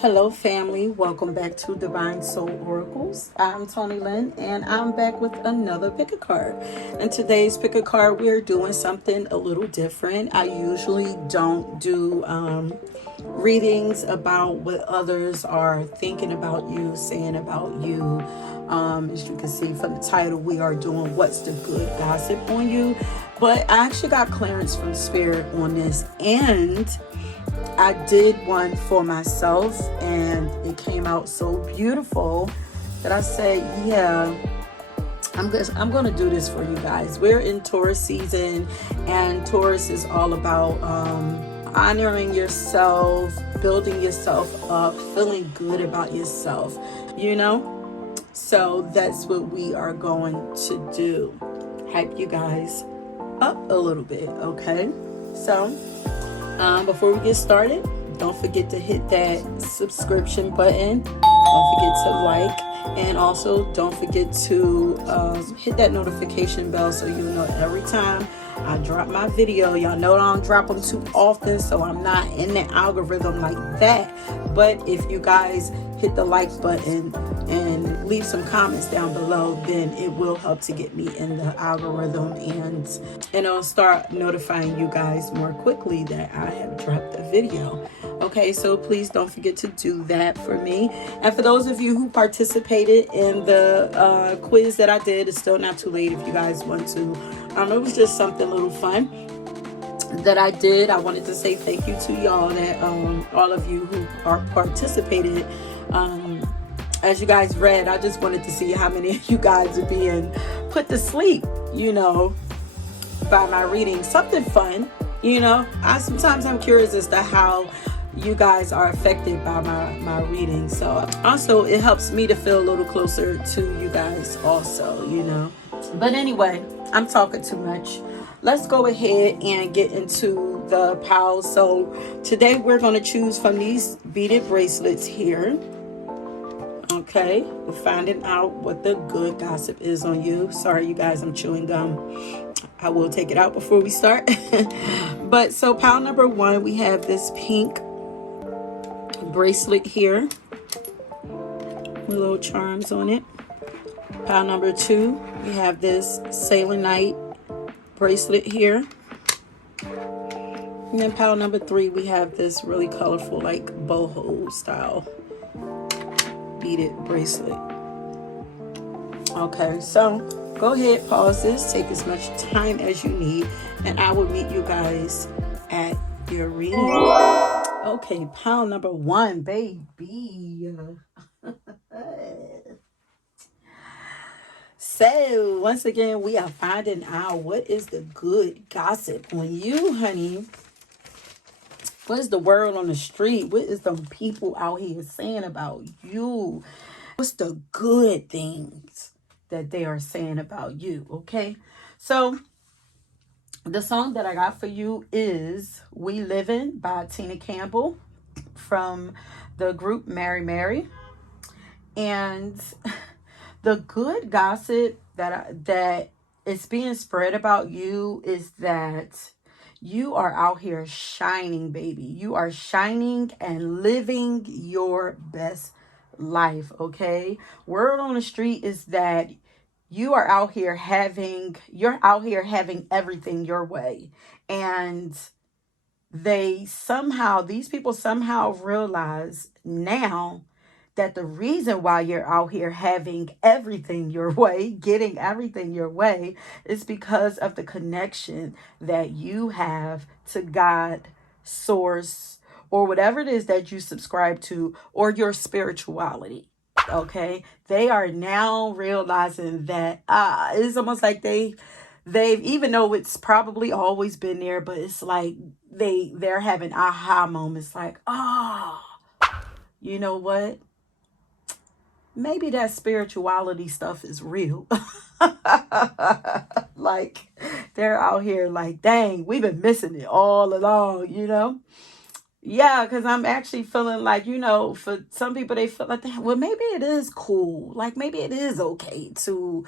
Hello, family. Welcome back to Divine Soul Oracles. I'm Toni.Lynn, and I'm back with another pick a card. And today's pick a card, we're doing something a little different. I usually don't do readings about what others are thinking about you, saying about you. As you can see from the title, we are doing What's the Good Gossip on You. But I actually got clearance from Spirit on this, and I did one for myself, and it came out so beautiful that I said, yeah, I'm going to do this for you guys. We're in Taurus season, and Taurus is all about honoring yourself, building yourself up, feeling good about yourself, So that's what we are going to do. Hype you guys up a little bit, okay? So before we get started, don't forget to hit that subscription button. Don't forget to like, and also don't forget to hit that notification bell so you know every time I drop my video. Y'all know I don't drop them too often, so I'm not in the algorithm like that. But if you guys hit the like button and leave some comments down below, then it will help to get me in the algorithm, and I'll start notifying you guys more quickly that I have dropped a video. Okay, so please don't forget to do that for me. And for those of you who participated in the quiz that I did, it's still not too late if you guys want to. It was just something a little fun that I did. I wanted to say thank you to y'all, that all of you who are participated. As you guys read, I just wanted to see how many of you guys are being put to sleep, by my reading. Something fun, sometimes I'm curious as to how you guys are affected by my reading. So also it helps me to feel a little closer to you guys also, But anyway, I'm talking too much. Let's go ahead and get into the pile. So today we're going to choose from these beaded bracelets here. Okay, we're finding out what the good gossip is on you. Sorry, you guys, I'm chewing gum. I will take it out before we start. But so pile number 1, we have this pink bracelet here with little charms on it. Pile number 2, we have this selenite bracelet here. And then pile number 3, we have this really colorful, like boho style beaded bracelet. Okay, so go ahead, pause this, take as much time as you need, and I will meet you guys at your reading. Okay, pile number 1, baby. So once again, we are finding out what is the good gossip on you, honey. What is the word on the street? What is the people out here saying about you? What's the good things that they are saying about you? Okay, so the song that I got for you is We Livin' by Tina Campbell from the group Mary Mary. And the good gossip that is being spread about you is that you are out here shining, baby. You are shining and living your best life, okay? Word on the street is that you're out here having everything your way. And these people somehow realize now that the reason why you're out here having everything your way, getting everything your way, is because of the connection that you have to God, source, or whatever it is that you subscribe to, or your spirituality. Okay, they are now realizing that it's almost like they've, even though it's probably always been there, but it's like they're having aha moments, like, you know what? Maybe that spirituality stuff is real. Like, they're out here like, dang, we've been missing it all along, Yeah, because I'm actually feeling like, for some people, they feel like, well, maybe it is cool. Like, maybe it is okay to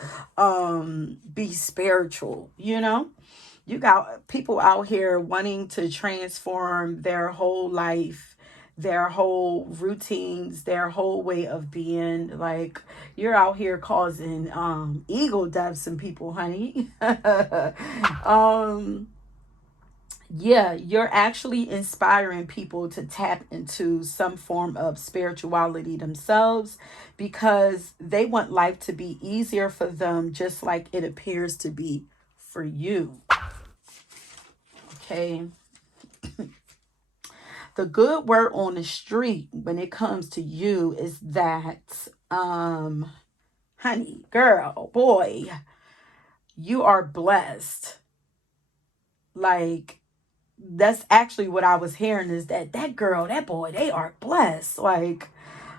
be spiritual, You got people out here wanting to transform their whole life, their whole routines, their whole way of being. Like, you're out here causing ego deaths in people, honey. Yeah, you're actually inspiring people to tap into some form of spirituality themselves, because they want life to be easier for them, just like it appears to be for you. Okay. The good word on the street when it comes to you is that, honey, girl, boy, you are blessed. Like, that's actually what I was hearing, is that that girl, that boy, they are blessed. Like,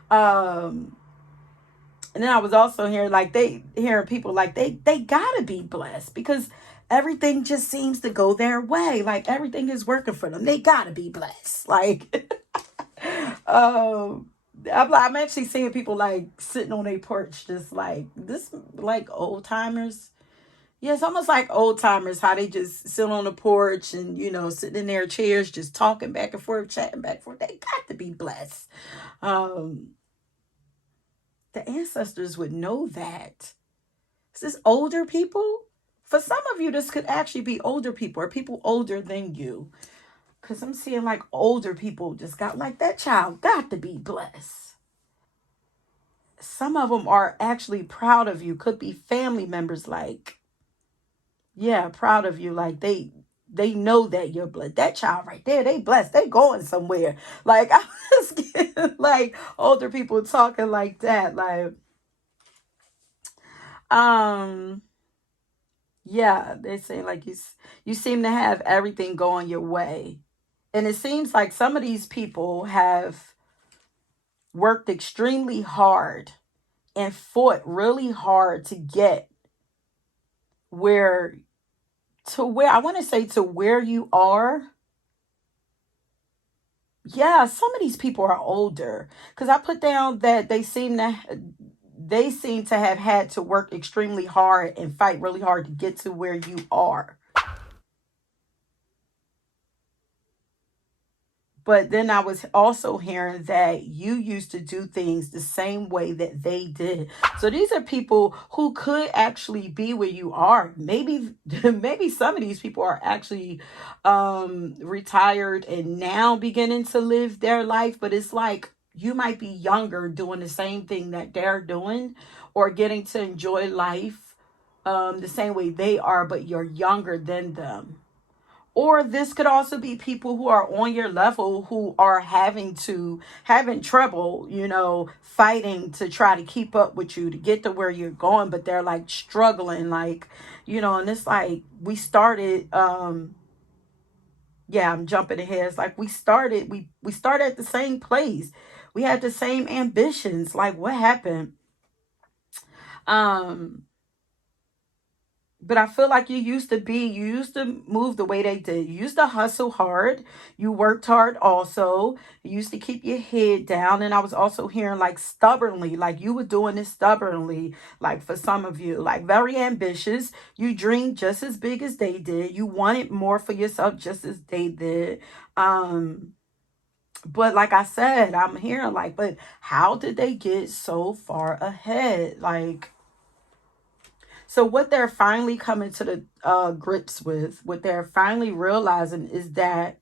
um, and then I was also hearing, like, they hearing people like they gotta be blessed, because everything just seems to go their way. Like, everything is working for them. They gotta be blessed. Like, um, I'm actually seeing people like sitting on a porch, just like this, like old timers. Yeah, it's almost like old timers, how they just sit on the porch and, sitting in their chairs, just talking back and forth, chatting back and forth. They got to be blessed. Um, the ancestors would know that. Is this older people? For some of you, this could actually be older people, or people older than you. Because I'm seeing like older people just got, like, that child got to be blessed. Some of them are actually proud of you. Could be family members, like, yeah, proud of you. Like, they know that you're blessed. That child right there, they blessed. They going somewhere. Like, I was getting like older people talking like that. Like, um, yeah, they say like you seem to have everything going your way. And it seems like some of these people have worked extremely hard and fought really hard to get where where I want to say to where you are. Yeah, some of these people are older, because I put down that they seem to have had to work extremely hard and fight really hard to get to where you are. But then I was also hearing that you used to do things the same way that they did. So these are people who could actually be where you are. Maybe maybe some of these people are actually retired and now beginning to live their life, but it's like you might be younger doing the same thing that they're doing, or getting to enjoy life the same way they are, but you're younger than them. Or this could also be people who are on your level, who are having trouble, fighting to try to keep up with you to get to where you're going, but they're like struggling, like, and it's like we started, yeah, I'm jumping ahead. It's like we started at the same place. We had the same ambitions. Like, what happened? Um But I feel like you used to move the way they did. You used to hustle hard. You worked hard also. You used to keep your head down. And I was also hearing like stubbornly, like you were doing this stubbornly, like for some of you, like very ambitious. You dreamed just as big as they did. You wanted more for yourself just as they did. Um, but like I said, I'm hearing like, but how did they get so far ahead? Like, so what they're finally coming to the grips with, what they're finally realizing, is that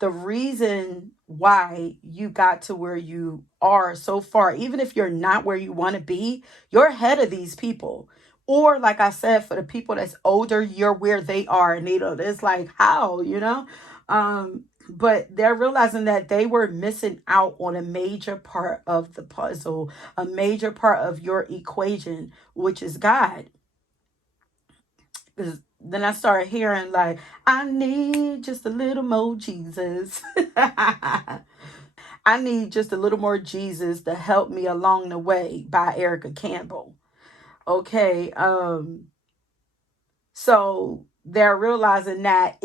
the reason why you got to where you are so far, even if you're not where you want to be, you're ahead of these people. Or like I said, for the people that's older, you're where they are, and it's like, how. But they're realizing that they were missing out on a major part of the puzzle, a major part of your equation, which is God. 'Cause then I started hearing like, I need just a little more Jesus. I need just a little more Jesus to help me along the way, by Erica Campbell. Okay. So they're realizing that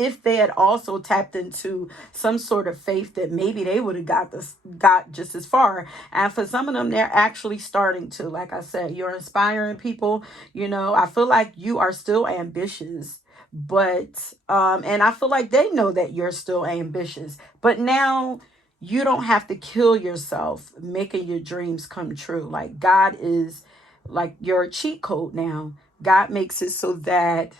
if they had also tapped into some sort of faith, that maybe they would have got just as far. And for some of them, they're actually starting to. Like I said, you're inspiring people. I feel like you are still ambitious, But and I feel like they know that you're still ambitious, but now you don't have to kill yourself making your dreams come true. Like God is like your cheat code now. God makes it so that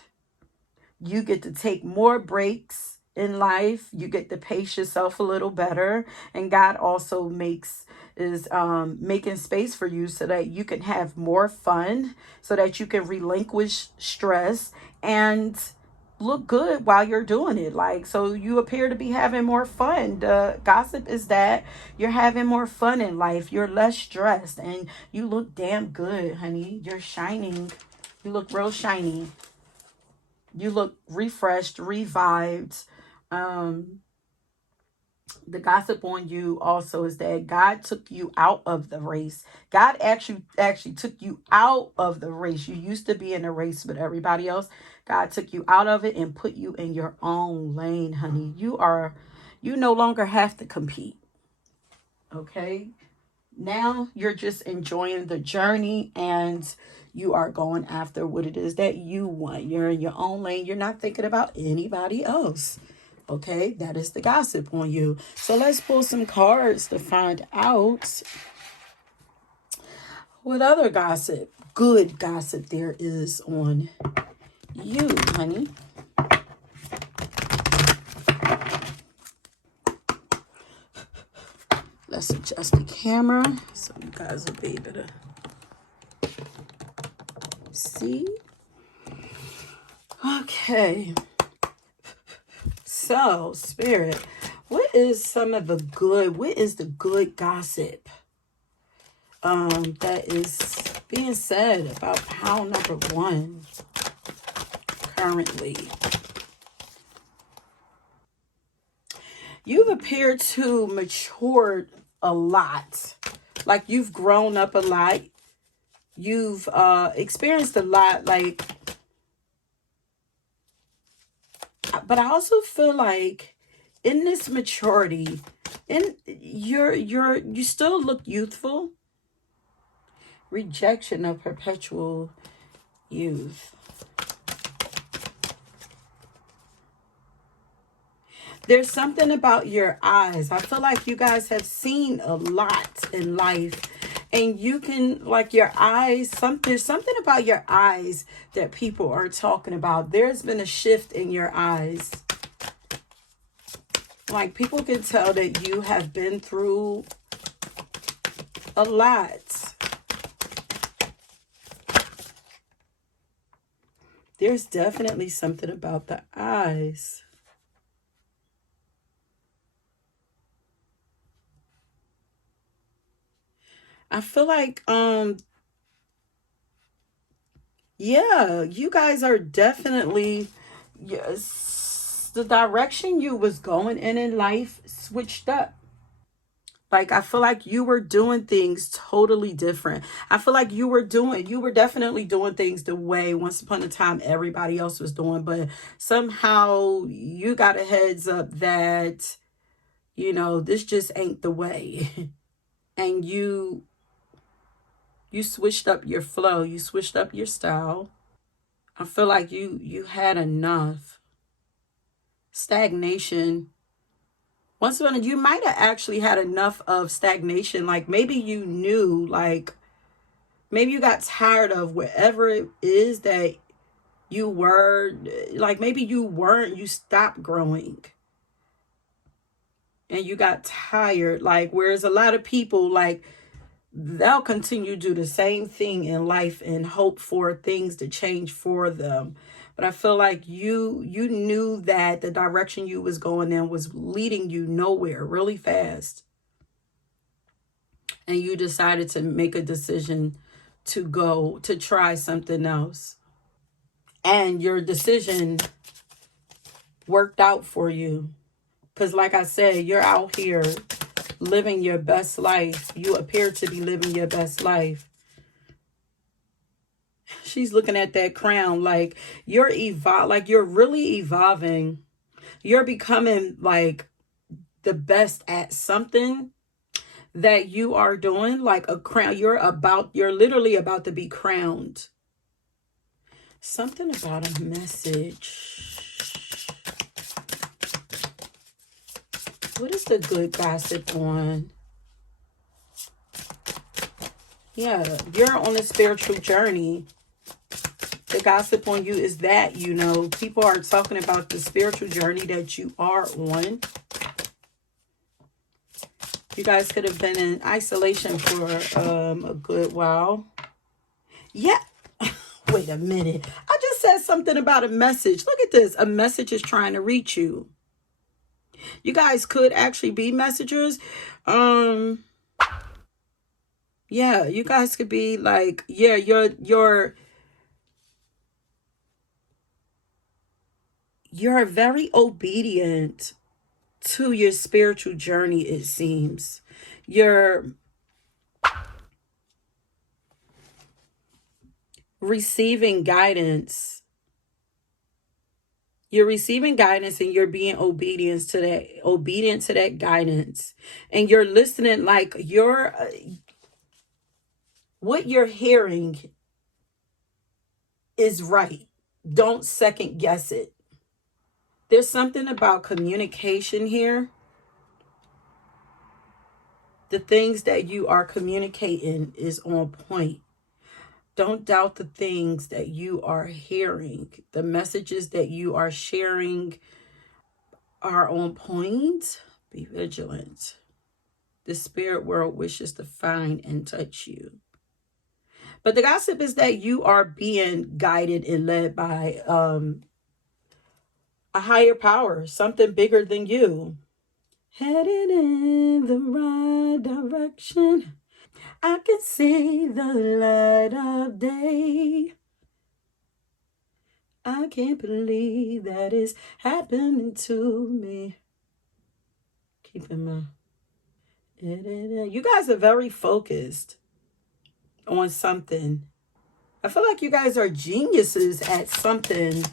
you get to take more breaks in life. You get to pace yourself a little better. And God also is making space for you so that you can have more fun, so that you can relinquish stress and look good while you're doing it. Like, so you appear to be having more fun. The gossip is that you're having more fun in life. You're less stressed and you look damn good, honey. You're shining. You look real shiny. You look refreshed, revived. Um, the gossip on you also is that God took you out of the race. God actually took you out of the race. You used to be in a race with everybody else. God took you out of it and put you in your own lane, honey. You no longer have to compete. Okay? Now you're just enjoying the journey and you are going after what it is that you want. You're in your own lane. You're not thinking about anybody else. Okay, that is the gossip on you. So let's pull some cards to find out what other gossip, good gossip there is on you, honey. Let's adjust the camera so you guys will be able to see. Okay. So, Spirit, what is the good gossip that is being said about pile number 1 currently? You've appeared to mature a lot. Like you've grown up a lot. You've experienced a lot, like, but I also feel like in this maturity, you still look youthful. Rejection of perpetual youth. There's something about your eyes. I feel like you guys have seen a lot in life. And you can, like, your eyes, there's something about your eyes that people are talking about. There's been a shift in your eyes. Like, people can tell that you have been through a lot. There's definitely something about the eyes. I feel like, yeah, you guys are definitely, yes, the direction you was going in life switched up. Like, I feel like you were doing things totally different. I feel like you were definitely doing things the way once upon a time everybody else was doing, but somehow you got a heads up that, this just ain't the way. And you switched up your flow. You switched up your style. I feel like you had enough. Stagnation. Once upon a you might have actually had enough of stagnation. Like maybe you knew, like maybe you got tired of wherever it is that you were. Like maybe you stopped growing. And you got tired. Like whereas a lot of people, like, they'll continue to do the same thing in life and hope for things to change for them. But I feel like you knew that the direction you was going in was leading you nowhere really fast. And you decided to make a decision to try something else. And your decision worked out for you. Because like I said, you're out here living your best life. You appear to be living your best life. She's looking at that crown like you're really evolving. You're becoming like the best at something that you are doing, like a crown. You're literally about to be crowned. Something about a message. What is the good gossip on? Yeah, you're on a spiritual journey. The gossip on you is that, you know, people are talking about the spiritual journey that you are on. You guys could have been in isolation for a good while. Yeah. Wait a minute. I just said something about a message. Look at this. A message is trying to reach you. You guys could actually be messengers. Yeah, you guys could be like, yeah, you're very obedient to your spiritual journey, it seems. You're receiving guidance. You're receiving guidance and you're being obedient to that guidance. And you're listening, like what you're hearing is right. Don't second guess it. There's something about communication here. The things that you are communicating is on point. Don't doubt the things that you are hearing. The messages that you are sharing are on point. Be vigilant. The spirit world wishes to find and touch you. But the gossip is that you are being guided and led by a higher power, something bigger than you. Headed in the right direction. I can see the light of day. I can't believe that it's happening to me. Keep in mind. You guys are very focused on something. I feel like you guys are geniuses at something.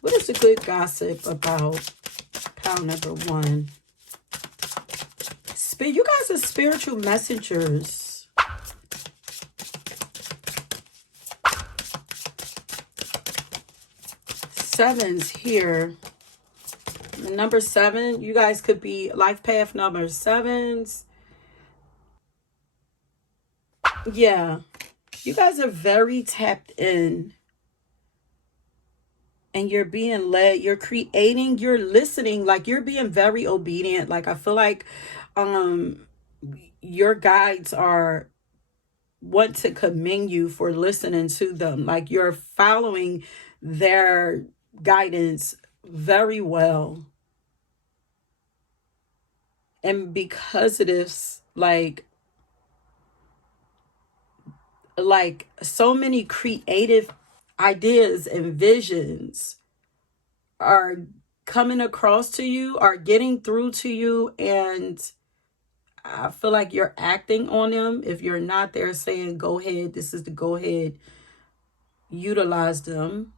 What is the good gossip about pile number 1? You guys are spiritual messengers. Sevens here. Number 7, you guys could be life path number 7s. Yeah, you guys are very tapped in. And you're being led, you're creating, you're listening, like you're being very obedient. Like I feel like your guides want to commend you for listening to them. Like you're following their guidance very well. And because of this, like so many creative ideas and visions are coming across to you, are getting through to you, and I feel like you're acting on them. If you're not, they're saying, go ahead, this is the go ahead, utilize them.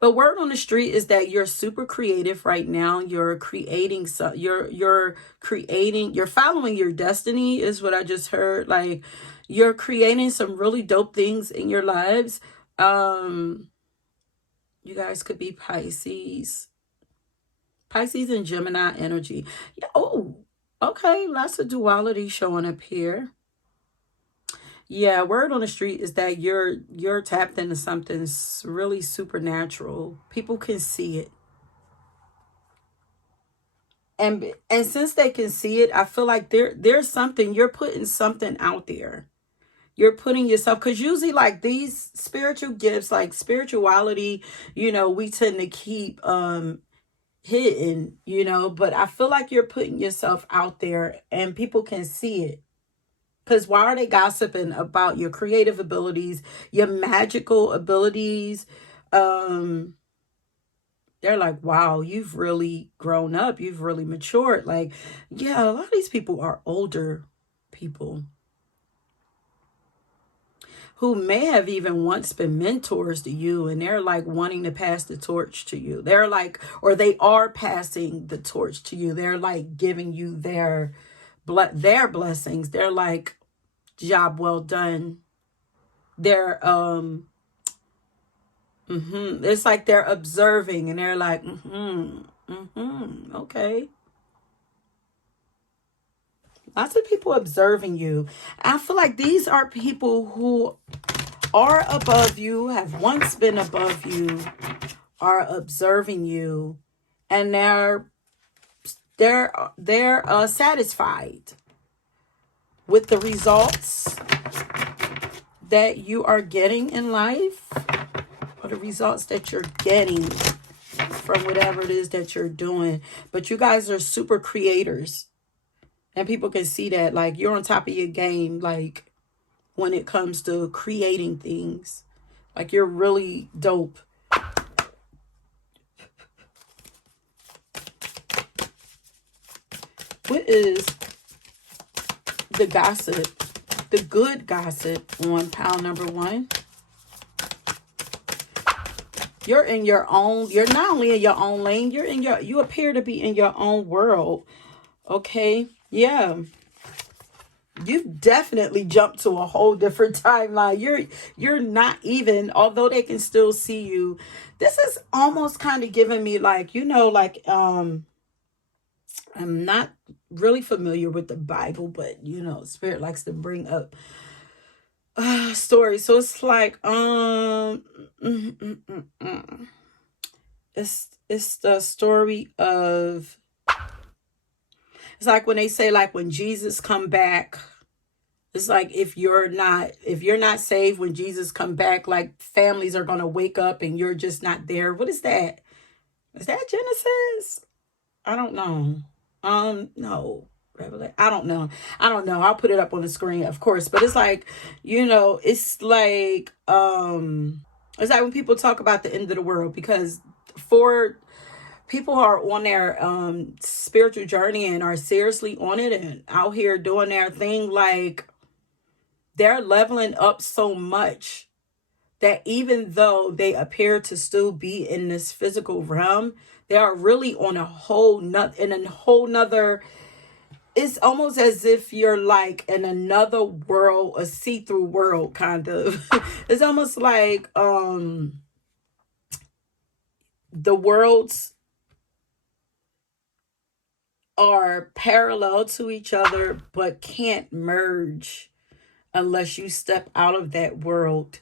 But word on the street is that you're super creative right now. You're creating, you're following your destiny is what I just heard. Like you're creating some really dope things in your lives. You guys could be Pisces and Gemini energy. Yeah, oh, okay, lots of duality showing up here. Yeah, word on the street is that you're tapped into something really supernatural. People can see it. And since they can see it, I feel like there's something, you're putting something out there. You're putting yourself, because usually like these spiritual gifts, like spirituality, you know, we tend to keep hidden, you know, but I feel like you're putting yourself out there and people can see it. Because why are they gossiping about your creative abilities, your magical abilities? They're like, wow, you've really grown up. You've really matured. Like, yeah, a lot of these people are older people who may have even once been mentors to you, and they're like wanting to pass the torch to you. They're like, or they are passing the torch to you. They're like giving you their their blessings. They're like, job well done. They're it's like they're observing, and they're like, okay. Lots of people observing you. I feel like these are people who are above you, have once been above you, are observing you, and they're satisfied with the results that you are getting in life, or the results that you're getting from whatever it is that you're doing. But you guys are super creators, and people can see that. Like, you're on top of your game, like, when it comes to creating things. Like, you're really dope. What is the gossip, the good gossip on pile number 1? You're in your own, you're not only in your own lane, you appear to be in your own world. Okay. Yeah. You've definitely jumped to a whole different timeline. You're not even, although they can still see you. This is almost kind of giving me like, like, I'm not really familiar with the Bible, but Spirit likes to bring up stories. So it's like, it's the story of, it's like when they say, like, when Jesus come back, it's like, if you're not saved when Jesus come back, like, families are going to wake up and you're just not there. What is that? Is that Genesis? I don't know. No. Revelation. I don't know. I'll put it up on the screen, of course. But it's like, it's like when people talk about the end of the world, because for people who are on their spiritual journey and are seriously on it and out here doing their thing, like, they're leveling up so much that even though they appear to still be in this physical realm, they are really on a whole nother, it's almost as if you're like in another world, a see-through world, kind of. It's almost like the worlds are parallel to each other but can't merge unless you step out of that world,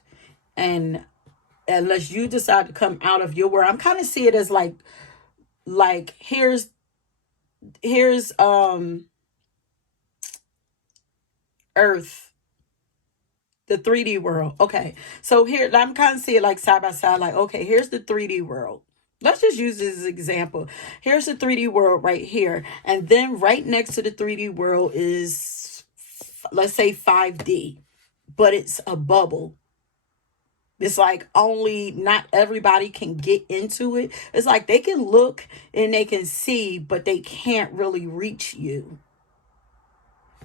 and unless you decide to come out of your world. I'm kind of see it as like here's Earth, the 3D world. Okay, so here I'm kind of see it like side by side, like, okay, here's the 3D world. Let's just use this as an example. Here's the 3D world right here, and then right next to the 3D world is, let's say, 5D, but it's a bubble. It's like only not everybody can get into it. It's like they can look and they can see, but they can't really reach you.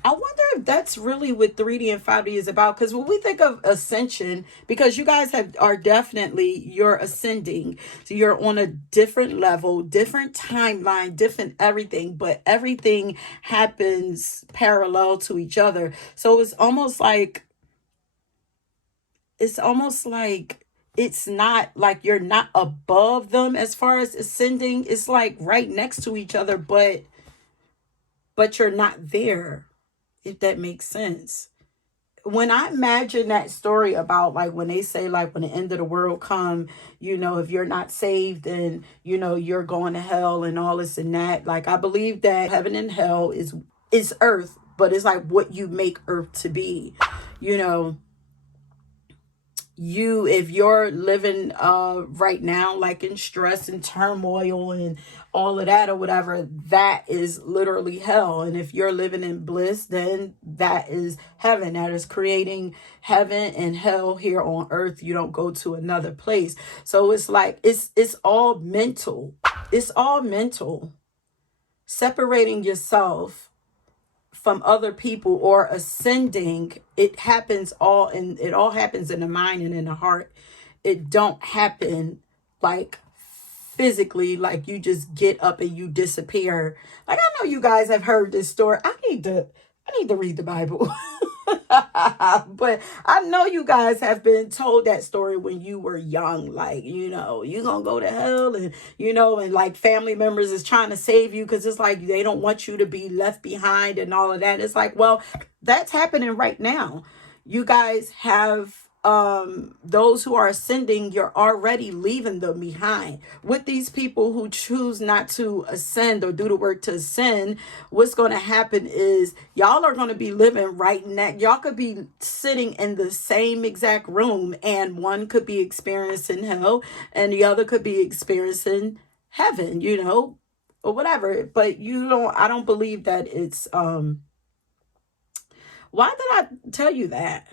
I wonder if that's really what 3D and 5D is about. Because when we think of ascension, because you guys are definitely, you're ascending. So you're on a different level, different timeline, different everything. But everything happens parallel to each other. So it's almost like it's not like you're not above them as far as ascending. It's like right next to each other, but you're not there, if that makes sense. When I imagine that story about, like, when they say, like, when the end of the world come, if you're not saved and, you're going to hell and all this and that, like, I believe that heaven and hell is earth, but it's like what you make earth to be. If you're living right now, like, in stress and turmoil and all of that or whatever, that is literally hell. And if you're living in bliss, then that is heaven. That is creating heaven and hell here on earth. You don't go to another place. So it's like it's all mental. It's all mental. Separating yourself from other people or ascending, it all happens in the mind and in the heart. It don't happen like physically, like you just get up and you disappear. Like, I know you guys have heard this story. I need to read the Bible. But I know you guys have been told that story when you were young, like, you know, you're gonna go to hell, and you know, and like family members is trying to save you because it's like they don't want you to be left behind and all of that. It's like, well, that's happening right now. You guys have those who are ascending, you're already leaving them behind. With these people who choose not to ascend or do the work to ascend, what's going to happen is y'all are going to be living right next. Y'all could be sitting in the same exact room, and one could be experiencing hell and the other could be experiencing heaven, you know, or whatever. But I don't believe that it's why did I tell you that?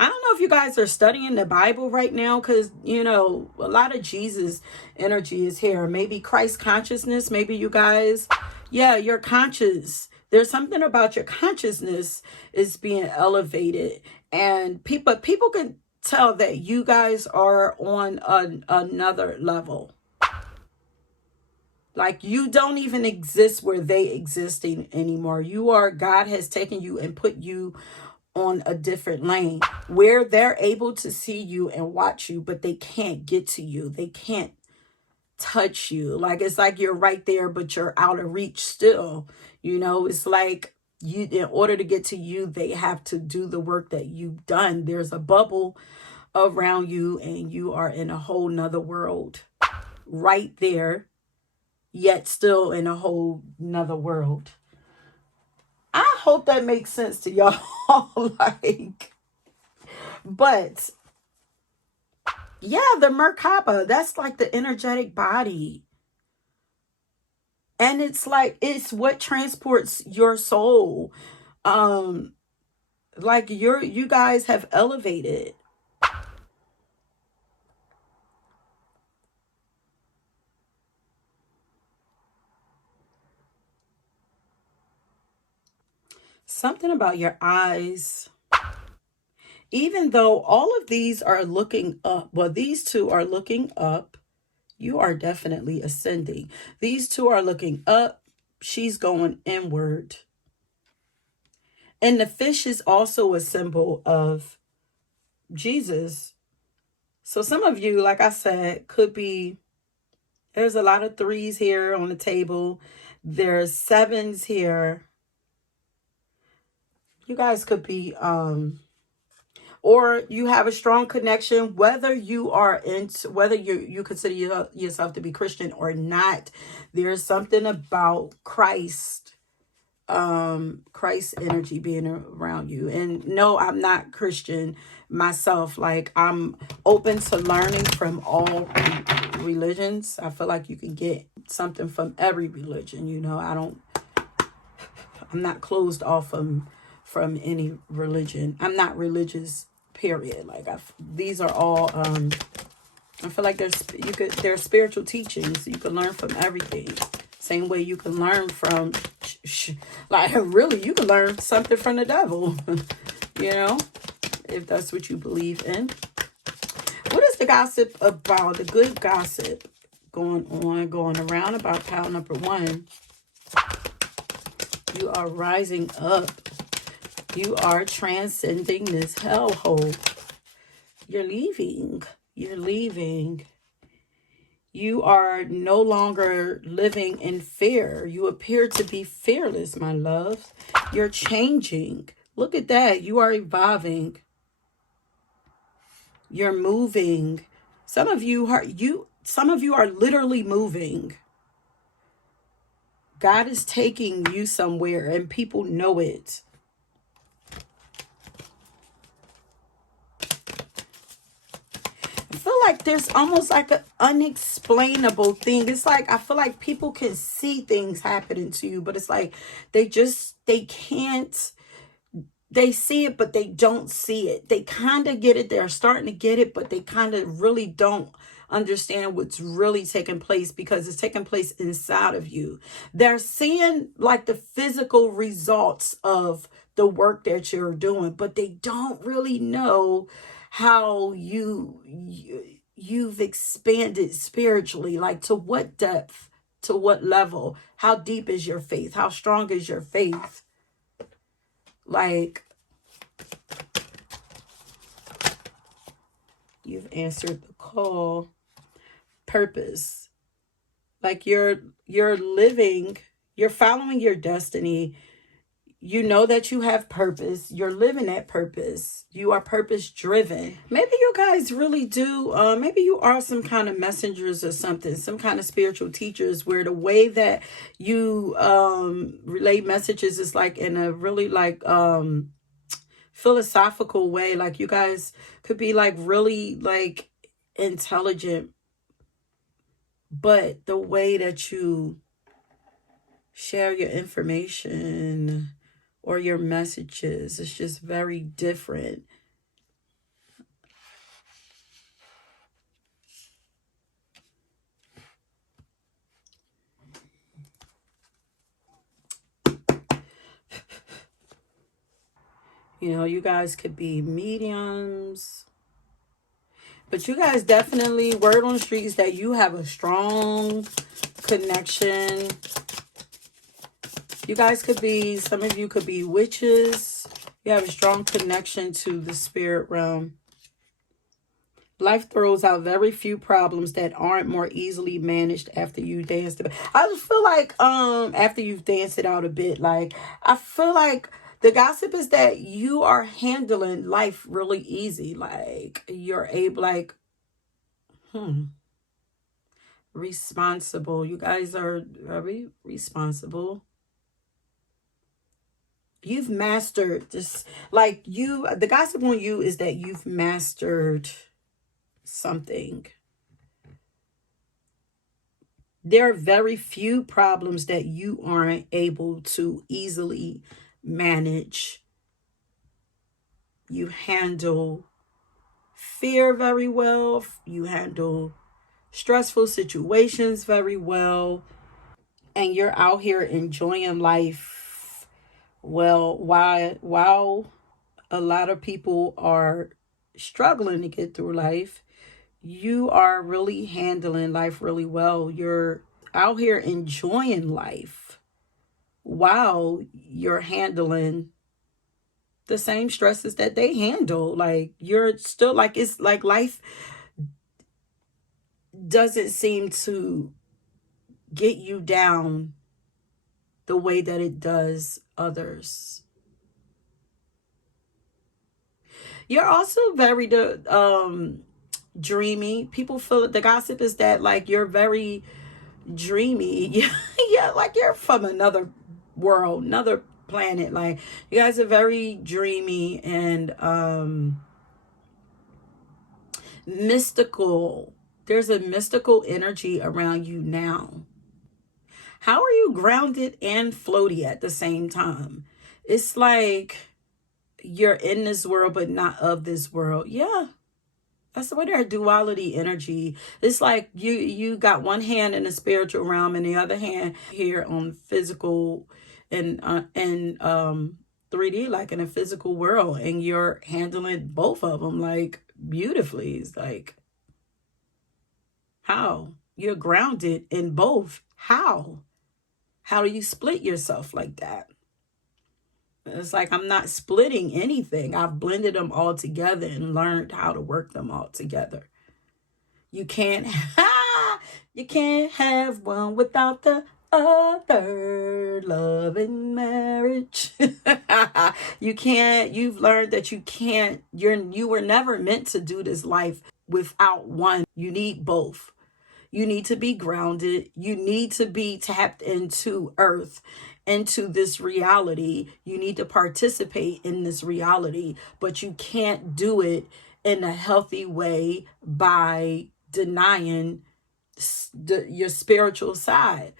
I don't know if you guys are studying the Bible right now, because, you know, a lot of Jesus energy is here. Maybe Christ consciousness. Maybe you guys, yeah, you're conscious. There's something about your consciousness is being elevated. And people can tell that you guys are on another level. Like, you don't even exist where they existing anymore. God has taken you and put you on a different lane where they're able to see you and watch you, but they can't get to you. They can't touch you. Like, it's like you're right there, but you're out of reach still. You know, it's like in order to get to you, they have to do the work that you've done. There's a bubble around you and you are in a whole nother world right there, yet still in a whole nother world. I hope that makes sense to y'all. Like, but yeah, the Merkaba, that's like the energetic body. And it's like, it's what transports your soul. Like you guys have elevated. Something about your eyes. Even though all of these are looking up, well, these two are looking up, you are definitely ascending. These two are looking up, she's going inward. And the fish is also a symbol of Jesus. So some of you, like I said, could be, there's a lot of 3s here on the table. There's 7s here. You guys could be, or you have a strong connection, whether you are into, whether you consider yourself to be Christian or not. There's something about Christ energy being around you. And no, I'm not Christian myself. Like, I'm open to learning from all religions. I feel like you can get something from every religion. You know, I'm not closed off from any religion. I'm not religious, period. Like, these are all I feel like there's spiritual teachings. You can learn from everything. Same way you can learn from, like, really, you can learn something from the devil, you know, if that's what you believe in. What is the gossip about? The good gossip going around about pile number 1. You are rising up. You are transcending this hellhole. You're leaving. You're leaving. You are no longer living in fear. You appear to be fearless, my love. You're changing. Look at that. You are evolving. You're moving. Some of you are literally moving. God is taking you somewhere and people know it. I feel like there's almost like an unexplainable thing. It's like, I feel like people can see things happening to you, but it's like they can't, they see it, but they don't see it. They kind of get it. They're starting to get it, but they kind of really don't understand what's really taking place, because it's taking place inside of you. They're seeing like the physical results of the work that you're doing, but they don't really know how you you've expanded spiritually. Like, to what depth, to what level, how deep is your faith, how strong is your faith? Like, you've answered the call. Purpose. Like, you're living, you're following your destiny. You know that you have purpose. You're living that purpose. You are purpose driven. Maybe you guys really do. Maybe you are some kind of messengers or something, some kind of spiritual teachers, where the way that you relay messages is like in a really like philosophical way. Like, you guys could be like really like intelligent, but the way that you share your information or your messages, it's just very different. You know, you guys could be mediums, but you guys definitely, word on the street is that you have a strong connection. You guys could be, some of you could be witches. You have a strong connection to the spirit realm. Life throws out very few problems that aren't more easily managed after you danced it. I just feel like after you've danced it out a bit, like, I feel like the gossip is that you are handling life really easy. Like, you're able, like, responsible. You guys are very responsible. You've mastered this. Like, the gossip on you is that you've mastered something. There are very few problems that you aren't able to easily manage. You handle fear very well. You handle stressful situations very well. And you're out here enjoying life. Well, while a lot of people are struggling to get through life, you are really handling life really well. You're out here enjoying life while you're handling the same stresses that they handle. Like, you're still, like, it's like life doesn't seem to get you down the way that it does others. You're also very dreamy. People feel it. The gossip is that, like, you're very dreamy. Yeah, like you're from another world, another planet. Like, you guys are very dreamy and mystical. There's a mystical energy around you now. How are you grounded and floaty at the same time? It's like you're in this world but not of this world. Yeah. That's the way their duality energy. It's like you got one hand in the spiritual realm and the other hand here on physical and 3D, like in a physical world, and you're handling both of them like beautifully. It's like, how? You're grounded in both. How? How do you split yourself like that? It's like, I'm not splitting anything. I've blended them all together and learned how to work them all together. You can't have one without the other. Love and marriage. You can't. You've learned that you can't. You were never meant to do this life without one. You need both. You need to be grounded. You need to be tapped into earth, into this reality. You need to participate in this reality, but you can't do it in a healthy way by denying your spiritual side,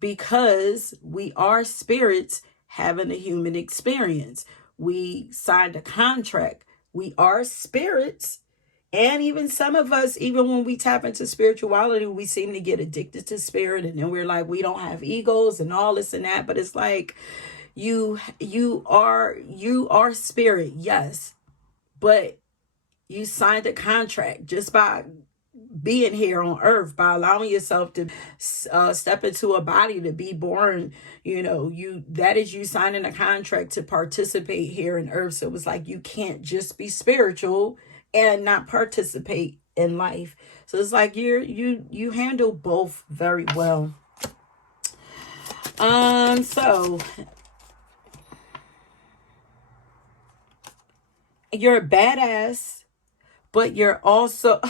because we are spirits having a human experience. We signed a contract. We are spirits. And even some of us, even when we tap into spirituality, we seem to get addicted to spirit. And then we're like, we don't have egos and all this and that. But it's like, you are spirit, yes. But you signed a contract just by being here on earth, by allowing yourself to step into a body, to be born. You know, that is you signing a contract to participate here in earth. So it's like you can't just be spiritual and not participate in life. So it's like you handle both very well. So you're a badass, but you're also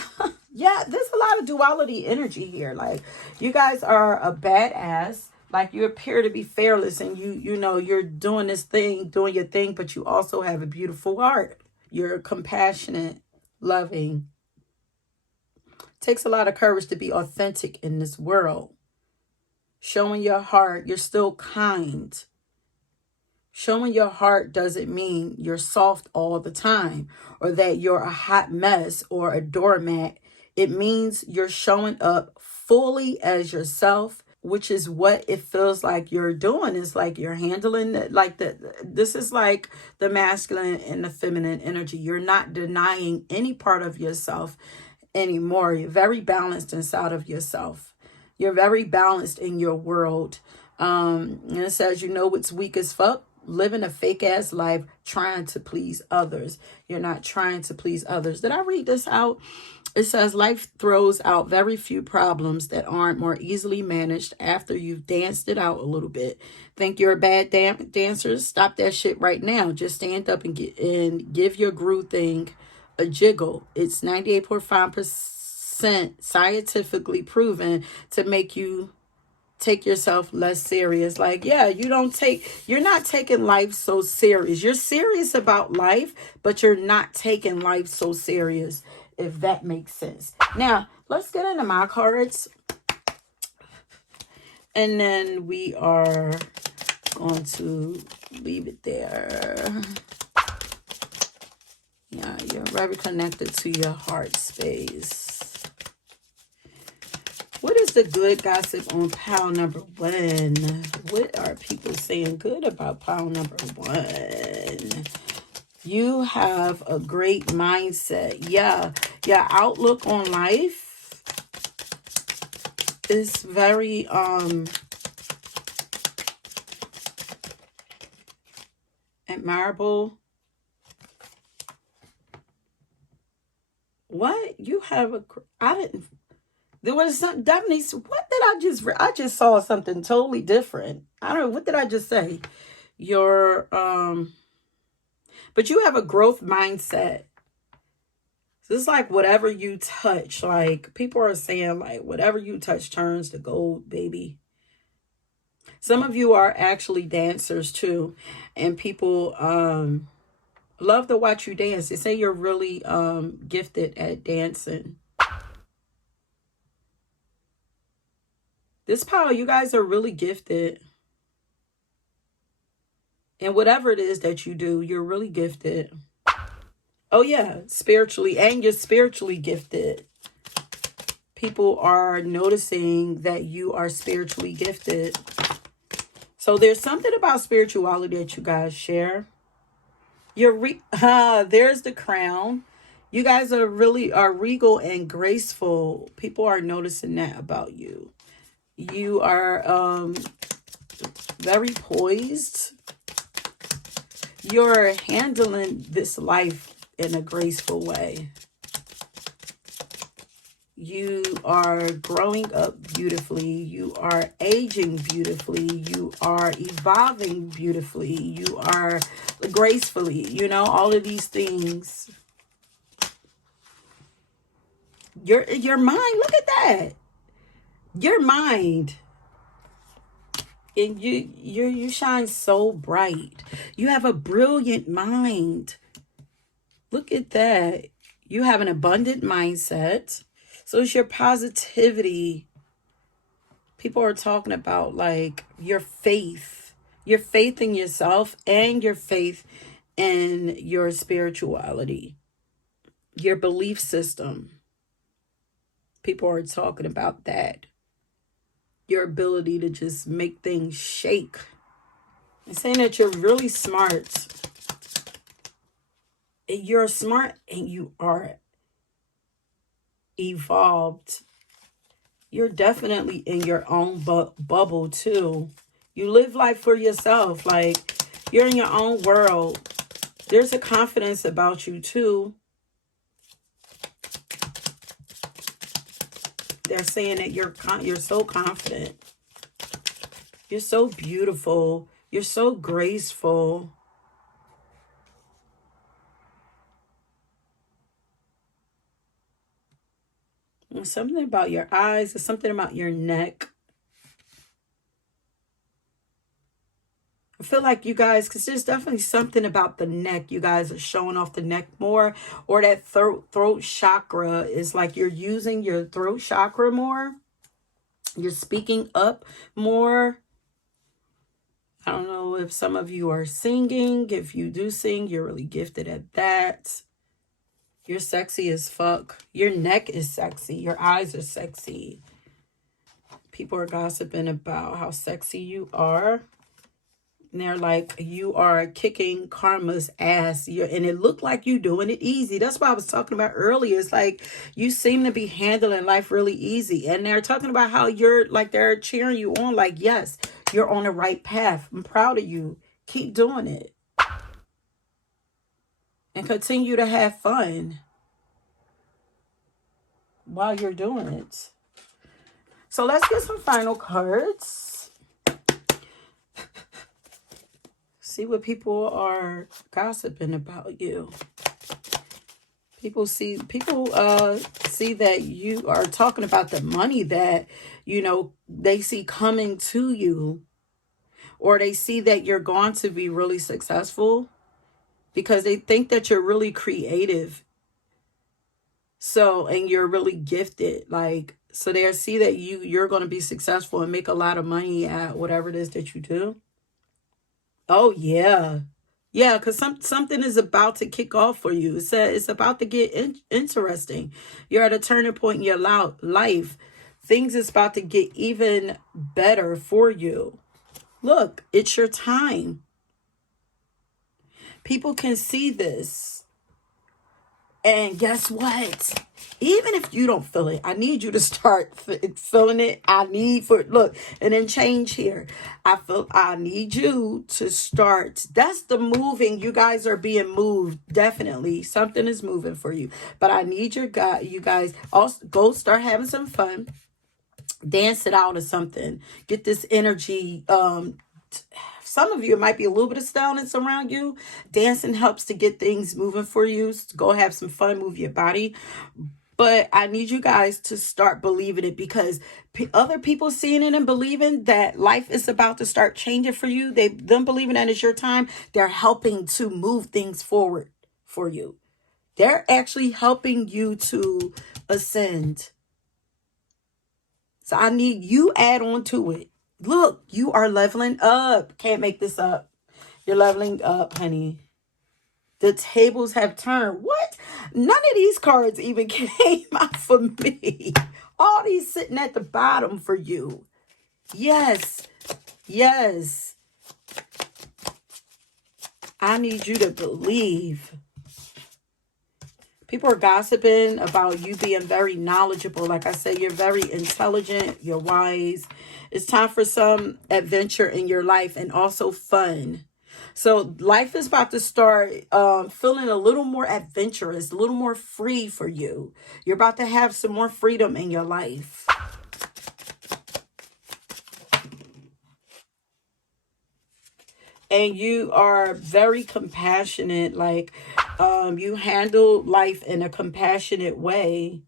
yeah, there's a lot of duality energy here. Like, you guys are a badass, like you appear to be fearless, and you know you're doing this thing, doing your thing, but you also have a beautiful heart. You're compassionate, loving. Takes a lot of courage to be authentic in this world. Showing your heart, you're still kind. Showing your heart doesn't mean you're soft all the time, or that you're a hot mess or a doormat. It means you're showing up fully as yourself, which is what it feels like you're doing. It's like you're handling it like this is like the masculine and the feminine energy. You're not denying any part of yourself anymore. You're very balanced inside of yourself. You're very balanced in your world. And it says, you know what's weak as fuck? Living a fake ass life trying to please others. You're not trying to please others. Did I read this out? It says, life throws out very few problems that aren't more easily managed after you've danced it out a little bit. Think you're a bad dancer? Stop that shit right now. Just stand up and give your groove thing a jiggle. It's 98.5% scientifically proven to make you take yourself less serious. Like, yeah, you're not taking life so serious. You're serious about life, but you're not taking life so serious, if that makes sense. Now, let's get into my cards. And then we are going to leave it there. Yeah, you're very connected to your heart space. What is the good gossip on pile number 1? What are people saying good about pile number 1? You have a great mindset. Yeah, your outlook on life is very admirable. What? You have a... There was some definitely... What did I just saw something totally different. I don't know. What did I just say? Your... But you have a growth mindset. So it's like whatever you touch, like people are saying, like whatever you touch turns to gold, baby. Some of you are actually dancers too. And people love to watch you dance. They say you're really gifted at dancing. This power, you guys are really gifted. And whatever it is that you do, you're really gifted. Oh yeah, spiritually, and you're spiritually gifted. People are noticing that you are spiritually gifted. So there's something about spirituality that you guys share. There's the crown. You guys are regal and graceful. People are noticing that about you. You are very poised. You're handling this life in a graceful way. You are growing up beautifully. You are aging beautifully. You are evolving beautifully. You are gracefully, you know, all of these things. Your mind, look at that. Your mind. And you shine so bright. You have a brilliant mind. Look at that. You have an abundant mindset. So it's your positivity. People are talking about like your faith in yourself, and your faith in your spirituality, your belief system. People are talking about that. Your ability to just make things shake. I'm saying that you're really smart. You're smart and you are evolved. You're definitely in your own bubble too. You live life for yourself. Like, you're in your own world. There's a confidence about you too. They're saying that you're so confident. You're so beautiful. You're so graceful. There's something about your eyes. There's something about your neck. I feel like you guys, because there's definitely something about the neck. You guys are showing off the neck more, or that throat chakra is like you're using your throat chakra more. You're speaking up more. I don't know if some of you are singing. If you do sing, you're really gifted at that. You're sexy as fuck. Your neck is sexy. Your eyes are sexy. People are gossiping about how sexy you are. And they're like, you are kicking karma's ass. And it looked like you doing it easy. That's what I was talking about earlier. It's like you seem to be handling life really easy. And they're talking about how you're like, they're cheering you on. Like, yes, you're on the right path. I'm proud of you. Keep doing it. And continue to have fun while you're doing it. So let's get some final cards. See what people are gossiping about you. People see that you are talking about the money that, you know, they see coming to you, or they see that you're going to be really successful because they think that you're really creative. So, and you're really gifted, like, so they see that you're going to be successful and make a lot of money at whatever it is that you do. Oh yeah. Yeah, because something is about to kick off for you. It's about to get interesting. You're at a turning point in your life. Things is about to get even better for you. Look, it's your time. People can see this. And guess what? Even if you don't feel it, I need you to start feeling it. Look, and then change here. I need you to start. That's the moving. You guys are being moved. Definitely. Something is moving for you. But I need you guys also go start having some fun. Dance it out or something. Get this energy. Some of you, it might be a little bit of stillness around you. Dancing helps to get things moving for you. So go have some fun, move your body. But I need you guys to start believing it, because other people seeing it and believing that life is about to start changing for you. Them believing that it's your time. They're helping to move things forward for you. They're actually helping you to ascend. So I need you add on to it. Look, you are leveling up. Can't make this up. You're leveling up, honey. The tables have turned. What? None of these cards even came out for me. All these sitting at the bottom for you. Yes. Yes. I need you to believe. People are gossiping about you being very knowledgeable. Like I said, you're very intelligent. You're wise. It's time for some adventure in your life and also fun. So life is about to start feeling a little more adventurous, a little more free for you. You're about to have some more freedom in your life. And you are very compassionate. Like you handle life in a compassionate way.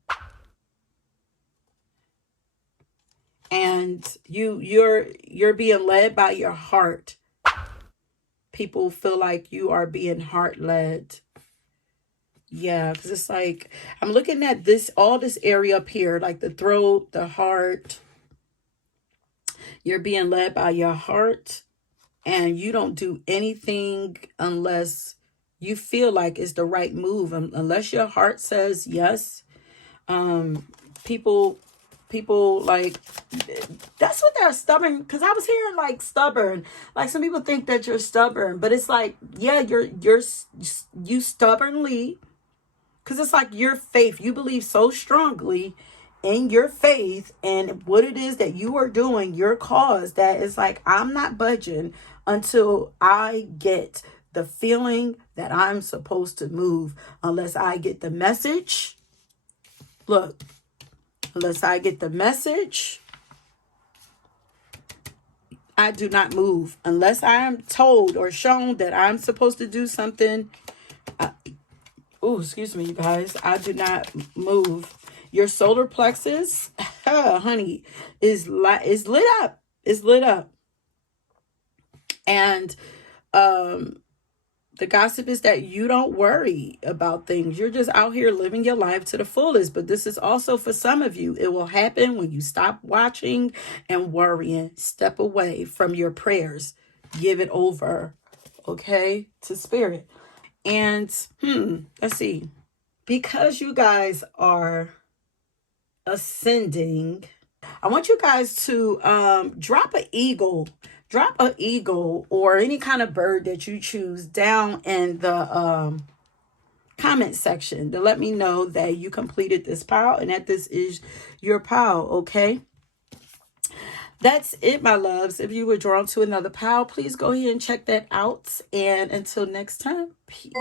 And you're being led by your heart. People feel like you are being heart led. Yeah, because it's like I'm looking at all this area up here, like the throat, the heart. You're being led by your heart, and you don't do anything unless you feel like it's the right move. Unless your heart says yes. People like, that's what they're stubborn, because I was hearing like stubborn, like some people think that you're stubborn, but it's like, yeah, you stubbornly Because it's like your faith. You believe so strongly in your faith and what it is that you are doing, your cause, that it's like, I'm not budging until I get the feeling that I'm supposed to move, unless I get the message. Look, unless I get the message, I do not move. Unless I am told or shown that I'm supposed to do something. Oh, excuse me, you guys. I do not move. Your solar plexus, honey, is lit up. It's lit up. And the gossip is that you don't worry about things. You're just out here living your life to the fullest. But this is also for some of you. It will happen when you stop watching and worrying. Step away from your prayers. Give it over, okay, to spirit. And let's see. Because you guys are ascending, I want you guys to drop an eagle or any kind of bird that you choose down in the comment section to let me know that you completed this pile and that this is your pile. Okay, that's it, my loves. If you were drawn to another pile, please go ahead and check that out. And until next time, peace.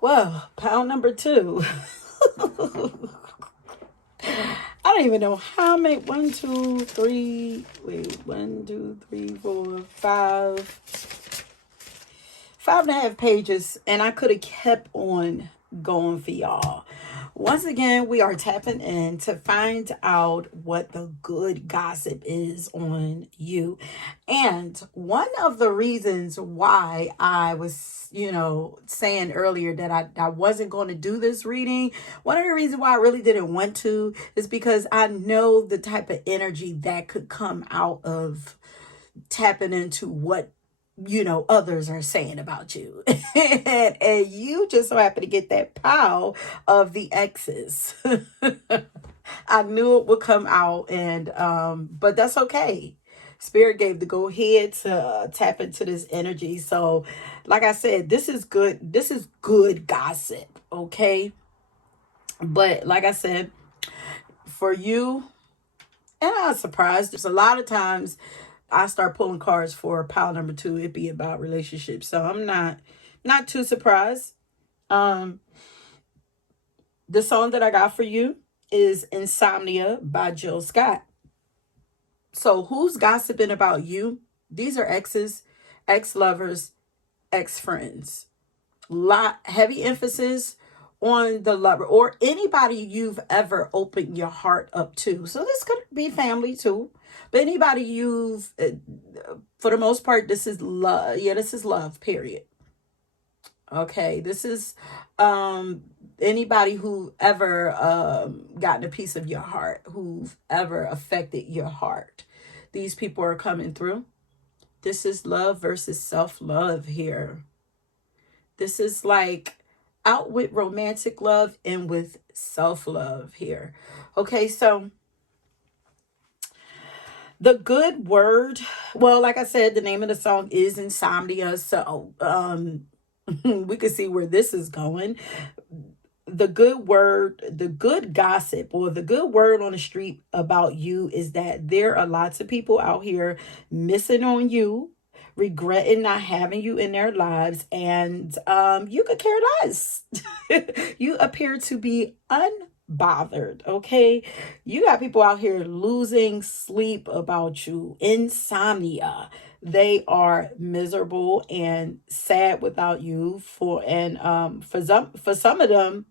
Well, pile number 2. I don't even know how many. 1, 2, 3. Wait, 1, 2, 3, 4, 5. 5.5 pages, and I could have kept on going for y'all. Once again, we are tapping in to find out what the good gossip is on you. And one of the reasons why I was, saying earlier that I wasn't going to do this reading, one of the reasons why I really didn't want to is because I know the type of energy that could come out of tapping into what others are saying about you. and you just so happen to get that pile of the exes. I knew it would come out, and but that's okay. Spirit gave the go ahead to tap into this energy. So like I said, this is good gossip, okay? But like I said, for you, and I was surprised, there's a lot of times I start pulling cards for pile number 2, it'd be about relationships. So I'm not too surprised. The song that I got for you is Insomnia by Jill Scott. So who's gossiping about you? These are exes, ex-lovers, ex-friends. Heavy emphasis on the lover or anybody you've ever opened your heart up to. So this could be family too. But anybody you've, for the most part, this is love. Yeah, this is love, period. Okay, this is anybody who ever gotten a piece of your heart, who've ever affected your heart. These people are coming through. This is love versus self-love here. This is like out with romantic love and with self-love here. Okay, so the good word, well, like I said, the name of the song is Insomnia. So we can see where this is going. The good word, the good gossip, or the good word on the street about you is that there are lots of people out here missing on you, regretting not having you in their lives, and you could care less. You appear to be unbothered, okay? You got people out here losing sleep about you, insomnia. They are miserable and sad without you. For some of them,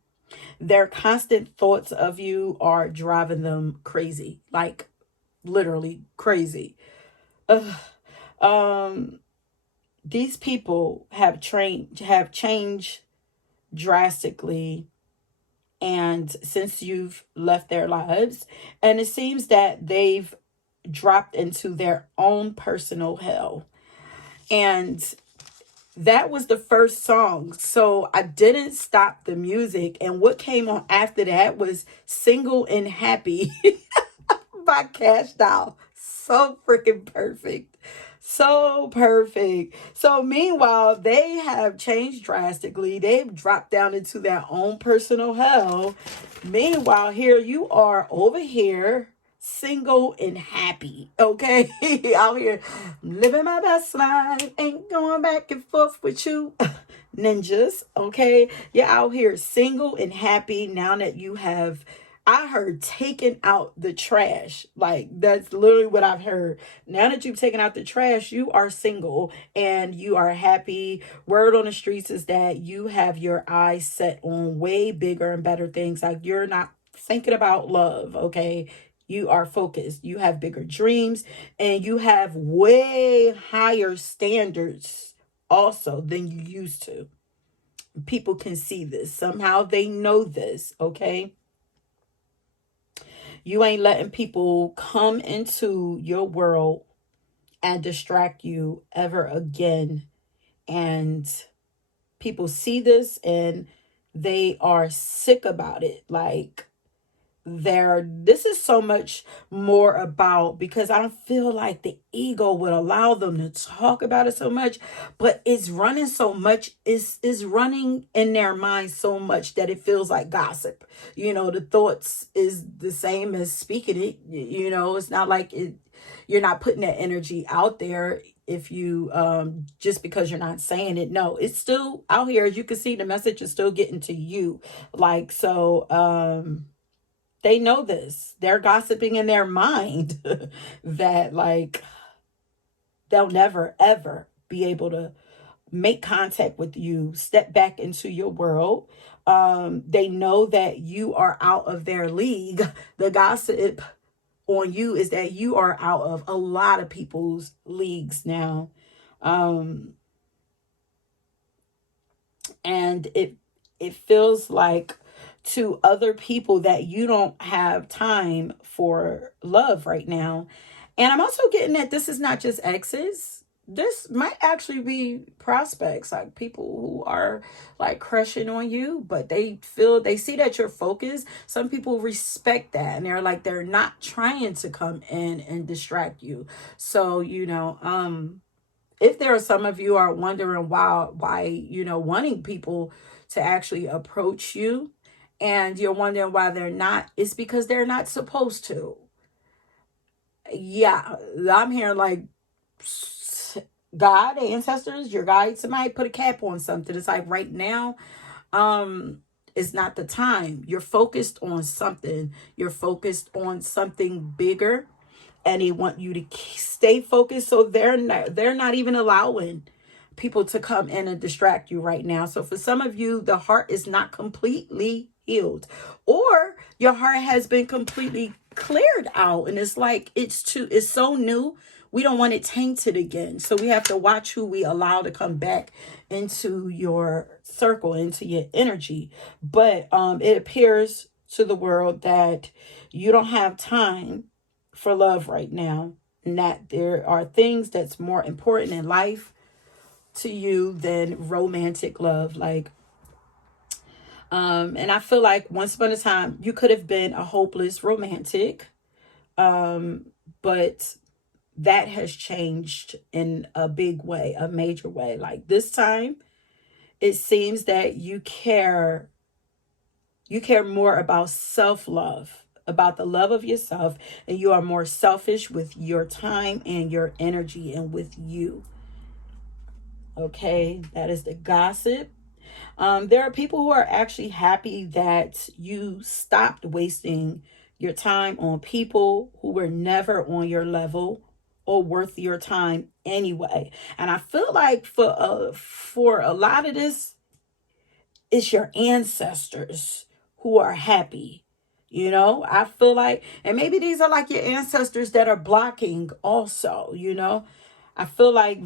their constant thoughts of you are driving them crazy, like literally crazy. These people have changed drastically, and since you've left their lives, and it seems that they've dropped into their own personal hell. And that was the first song, so I didn't stop the music, and what came on after that was Single and Happy by CASHAPP. So freaking perfect. So perfect. So meanwhile, they have changed drastically. They've dropped down into their own personal hell. Meanwhile, here you are over here, single and happy. Okay. Out here living my best life. Ain't going back and forth with you. Ninjas. Okay. You're out here single and happy now that you have, I heard, taken out the trash. Like, that's literally what I've heard. Now that you've taken out the trash, you are single and you are happy. Word on the streets is that you have your eyes set on way bigger and better things. Like, you're not thinking about love, okay? You are focused. You have bigger dreams and you have way higher standards also than you used to. People can see this. Somehow they know this, okay? You ain't letting people come into your world and distract you ever again. And people see this and they are sick about it. Like, this is so much more about, because I don't feel like the ego would allow them to talk about it so much, but it's running so much, is running in their minds so much that it feels like gossip. The thoughts is the same as speaking it. It's not like it, you're not putting that energy out there if you just because you're not saying it. No, it's still out here. As you can see, the message is still getting to you. Like, so they know this. They're gossiping in their mind that, like, they'll never, ever be able to make contact with you, step back into your world. They know that you are out of their league. The gossip on you is that you are out of a lot of people's leagues now. And it feels like to other people that you don't have time for love right now. And I'm also getting that this is not just exes. This might actually be prospects, like people who are like crushing on you, but they see that you're focused. Some people respect that and they're not trying to come in and distract you. So, if there are some of you are wondering why, wanting people to actually approach you and you're wondering why they're not, it's because they're not supposed to. Yeah, I'm hearing like, God, ancestors, your guides, somebody put a cap on something. It's like right now, it's not the time. You're focused on something. You're focused on something bigger, and they want you to stay focused. So they're not even allowing people to come in and distract you right now. So for some of you, the heart is not completely healed, or your heart has been completely cleared out, and it's like it's so new. We don't want it tainted again. So we have to watch who we allow to come back into your circle, into your energy. But it appears to the world that you don't have time for love right now, and that there are things that's more important in life to you than romantic love. Like, and I feel like once upon a time you could have been a hopeless romantic, but that has changed in a big way, a major way. Like this time, it seems that you care more about self-love, about the love of yourself, and you are more selfish with your time and your energy and with you. Okay, that is the gossip. There are people who are actually happy that you stopped wasting your time on people who were never on your level or worth your time anyway. And I feel like for a lot of this, it's your ancestors who are happy. I feel like, and maybe these are like your ancestors that are blocking also, I feel like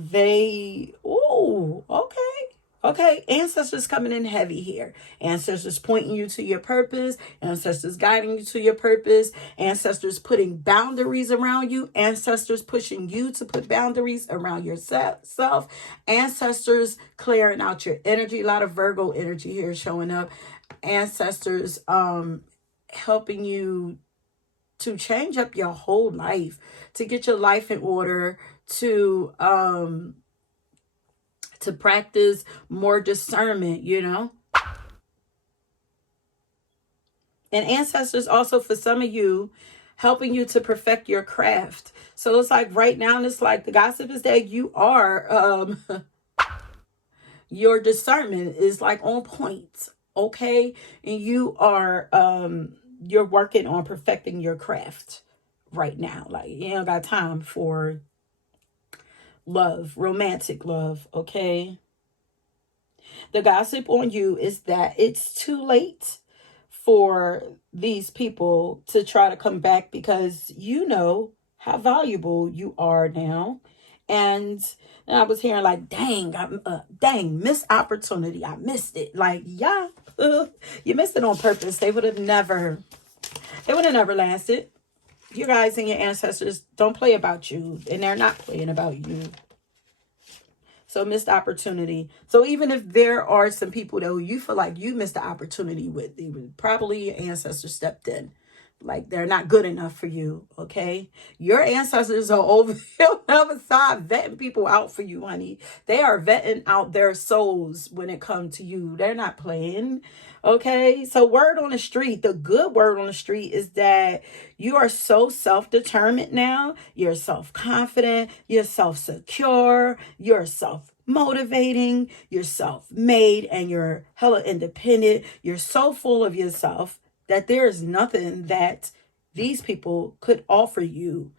okay, ancestors coming in heavy here. Ancestors pointing you to your purpose. Ancestors guiding you to your purpose. Ancestors putting boundaries around you. Ancestors pushing you to put boundaries around yourself. Ancestors clearing out your energy. A lot of Virgo energy here showing up. Ancestors helping you to change up your whole life, to get your life in order, to practice more discernment, you know. And ancestors also, for some of you, helping you to perfect your craft. So it's like right now, it's like the gossip is that you are your discernment is like on point, okay? And you are you're working on perfecting your craft right now. Like, you don't got time for love, romantic love, okay? The gossip on you is that it's too late for these people to try to come back, because you know how valuable you are now. And I was hearing like, dang, dang, missed opportunity. I missed it. Like, yeah, you missed it on purpose. They would have never lasted. You guys and your ancestors don't play about you, and they're not playing about you. So missed opportunity. So even if there are some people that you feel like you missed the opportunity with, they would probably your ancestors stepped in. Like they're not good enough for you, okay? Your ancestors are over on the other side vetting people out for you, honey. They are vetting out their souls when it comes to you. They're not playing, okay? So word on the street, the good word on the street is that you are so self-determined now. You're self-confident. You're self-secure. You're self-motivating. You're self-made, and you're hella independent. You're so full of yourself that there is nothing that these people could offer you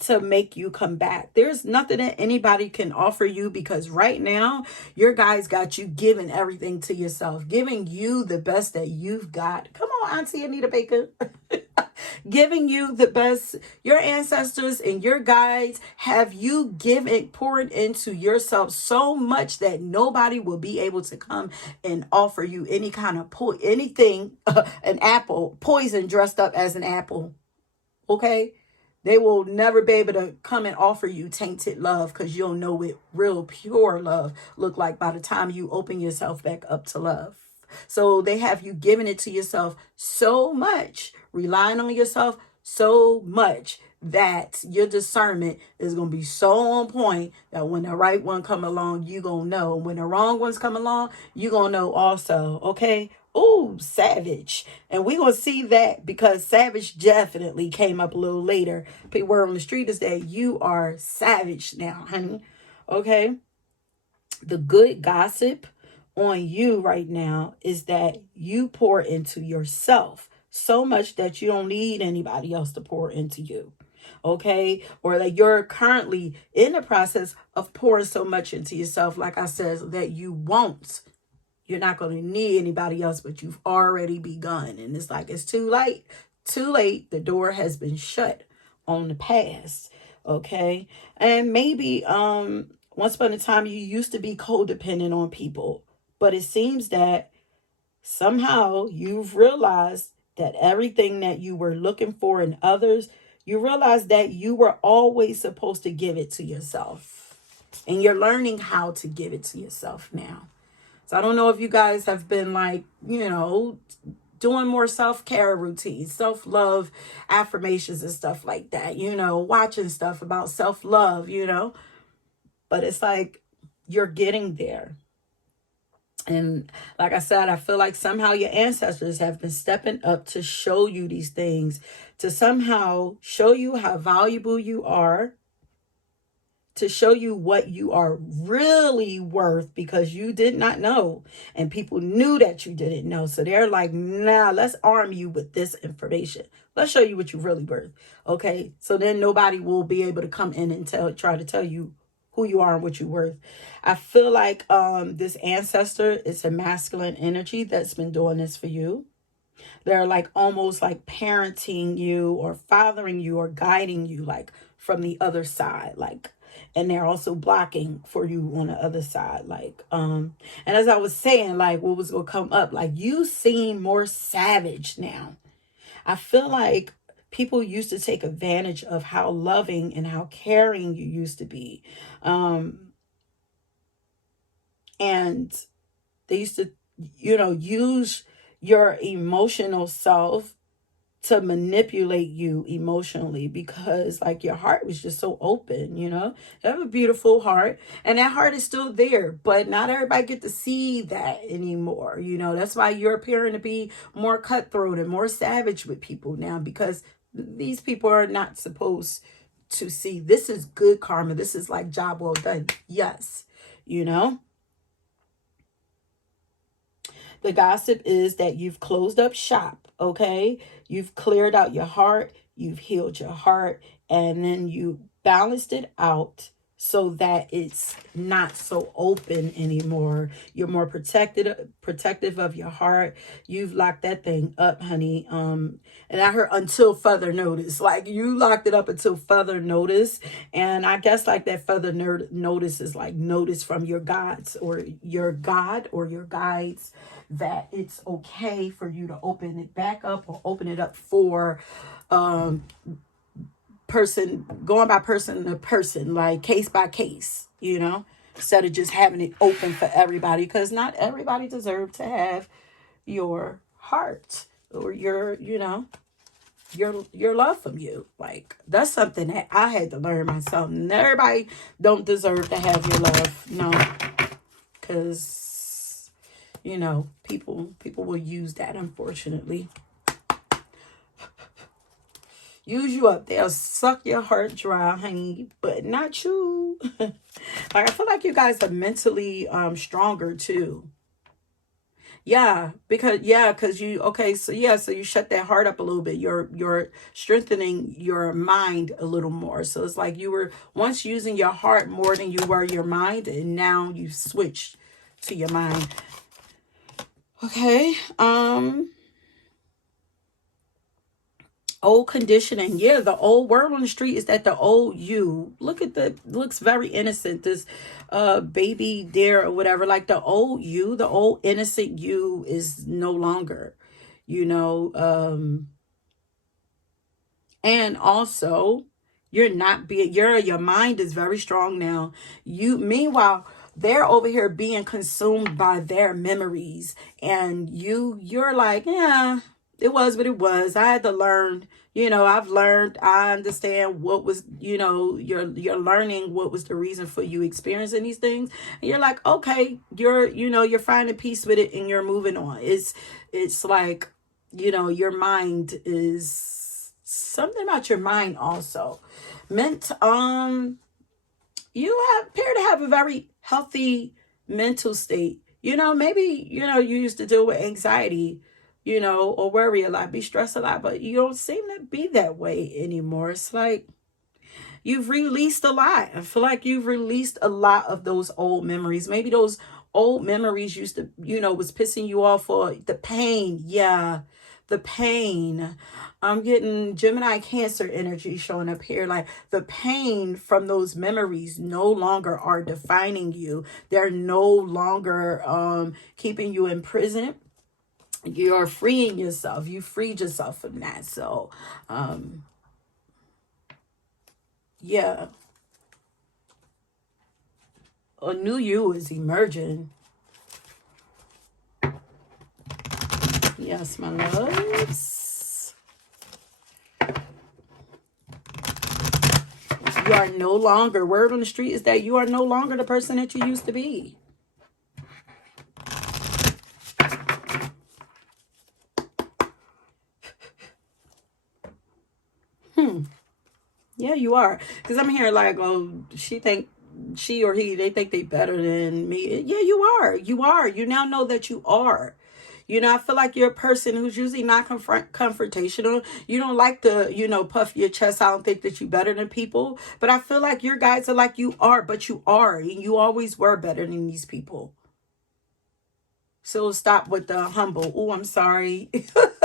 to make you come back. There's nothing that anybody can offer you, because right now your guys got you giving everything to yourself, giving you the best that you've got. Come on, Auntie Anita Baker. Giving you the best. Your ancestors and your guides have you given, poured into yourself so much that nobody will be able to come and offer you any kind of anything, an apple, poison dressed up as an apple. Okay? They will never be able to come and offer you tainted love, because you'll know what real pure love look like by the time you open yourself back up to love. So they have you giving it to yourself so much, relying on yourself so much, that your discernment is going to be so on point that when the right one come along, you going to know. When the wrong ones come along, you going to know also, okay? Ooh, savage. And we're going to see that, because savage definitely came up a little later. The word on the street is that you are savage now, honey. Okay? The good gossip on you right now is that you pour into yourself so much that you don't need anybody else to pour into you. Okay? Or that you're currently in the process of pouring so much into yourself, like I said, that you won't. You're not going to need anybody else, but you've already begun. And it's like, it's too late. Too late. The door has been shut on the past. Okay? And maybe once upon a time you used to be codependent on people, but it seems that somehow you've realized that everything that you were looking for in others, you realize that you were always supposed to give it to yourself. And you're learning how to give it to yourself now. So I don't know if you guys have been like, doing more self-care routines, self-love affirmations and stuff like that, watching stuff about self-love, but it's like you're getting there. And like I said, I feel like somehow your ancestors have been stepping up to show you these things, to somehow show you how valuable you are, to show you what you are really worth, because you did not know and people knew that you didn't know. So they're like, nah, let's arm you with this information. Let's show you what you're really worth. Okay. So then nobody will be able to come in and try to tell you who you are and what you're worth. I feel like this ancestor is a masculine energy that's been doing this for you. They're like almost like parenting you or fathering you or guiding you like from the other side, like, and they're also blocking for you on the other side, like and as I was saying, like what was gonna come up, like you seem more savage now. I feel like people used to take advantage of how loving and how caring you used to be, and they used to use your emotional self to manipulate you emotionally, because like your heart was just so open, you know. You have a beautiful heart, and that heart is still there, but not everybody get to see that anymore, you know. That's why you're appearing to be more cutthroat and more savage with people now, because these people are not supposed to see. This is good karma. This is like job well done. Yes, you know. The gossip is that you've closed up shop, okay? You've cleared out your heart, you've healed your heart, and then you balanced it out so that it's not so open anymore. You're more protective of your heart. You've locked that thing up, honey. And I heard until further notice. Like you locked it up until further notice. And I guess like that further notice is like notice from your gods or your God or your guides that it's okay for you to open it back up or open it up for person, going by person to person, like case by case, you know, instead of just having it open for everybody, because not everybody deserves to have your heart or your, you know, your love from you. Like that's something that I had to learn myself. And everybody don't deserve to have your love, no, because you know people will use that, unfortunately. Use you up. They'll suck your heart dry, honey, but not you. Like I feel like you guys are mentally stronger too. Yeah, because you okay, so yeah, so you shut that heart up a little bit. You're strengthening your mind a little more. So it's like you were once using your heart more than you were your mind, and now you've switched to your mind. Okay. Old conditioning. Yeah, the old word on the street is that the old you. Look at the looks very innocent. This baby there or whatever. Like the old you, the old innocent you is no longer, you know. And also you're not being your mind is very strong now. You meanwhile they're over here being consumed by their memories, and you're like, yeah, it was what it was. I had to learn, you know, I've learned, I understand what was, you know, you're learning what was the reason for you experiencing these things. And you're like, okay, you know, you're finding peace with it and you're moving on. It's like, you know, your mind is something about your mind also meant you appear to have a very healthy mental state. You know, maybe, you know, you used to deal with anxiety, you know, or worry a lot, be stressed a lot, but you don't seem to be that way anymore. It's like you've released a lot. I feel like you've released a lot of those old memories. Maybe those old memories used to, you know, was pissing you off, for the pain. Yeah, the pain. I'm getting Gemini Cancer energy showing up here. Like the pain from those memories no longer are defining you. They're no longer keeping you in prison. You're freeing yourself. You freed yourself from that. So, yeah, a new you is emerging. Yes, my loves. You are no longer, word on the street is that you are no longer the person that you used to be. Yeah, you are. Because I'm here like, oh, she or he, they think they better than me. Yeah, you are. You are. You now know that you are. You know, I feel like you're a person who's usually not confrontational. You don't like to, you know, puff your chest. I don't think that you're better than people. But I feel like your guys are like you are, but you are. And you always were better than these people. So stop with the humble. Oh, I'm sorry.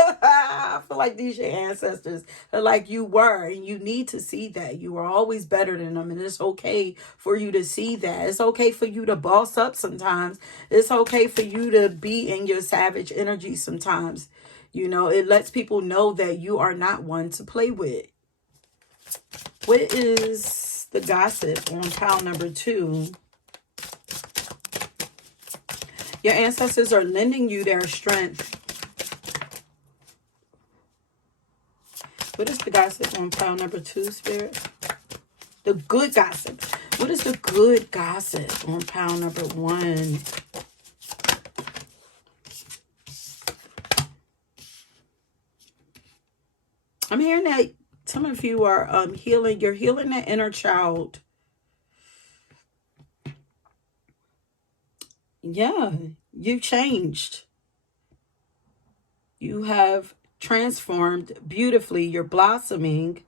I feel like these your ancestors are like you were, and you need to see that you are always better than them, and it's okay for you to see that. It's okay for you to boss up sometimes. It's okay for you to be in your savage energy sometimes. You know, it lets people know that you are not one to play with. What is the gossip on pile number 2? Your ancestors are lending you their strength. What is the gossip on pile number 2, Spirit? The good gossip. What is the good gossip on pile number 1? I'm hearing that some of you are healing. You're healing that inner child. Yeah, you changed. You have transformed beautifully. You're blossoming.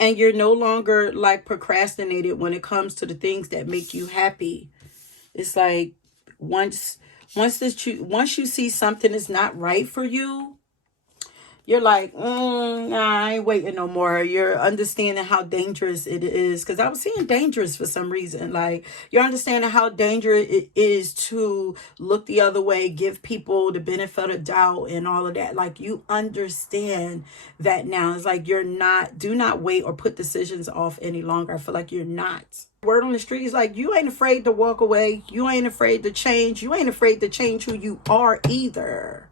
And you're no longer like procrastinated when it comes to the things that make you happy. It's like once you see something is not right for you, you're like, nah, I ain't waiting no more. You're understanding how dangerous it is. Because I was seeing dangerous for some reason. Like, you're understanding how dangerous it is to look the other way, give people the benefit of doubt and all of that. Like, you understand that now. It's like do not wait or put decisions off any longer. I feel like you're not. Word on the street is like, you ain't afraid to walk away. You ain't afraid to change. You ain't afraid to change who you are either.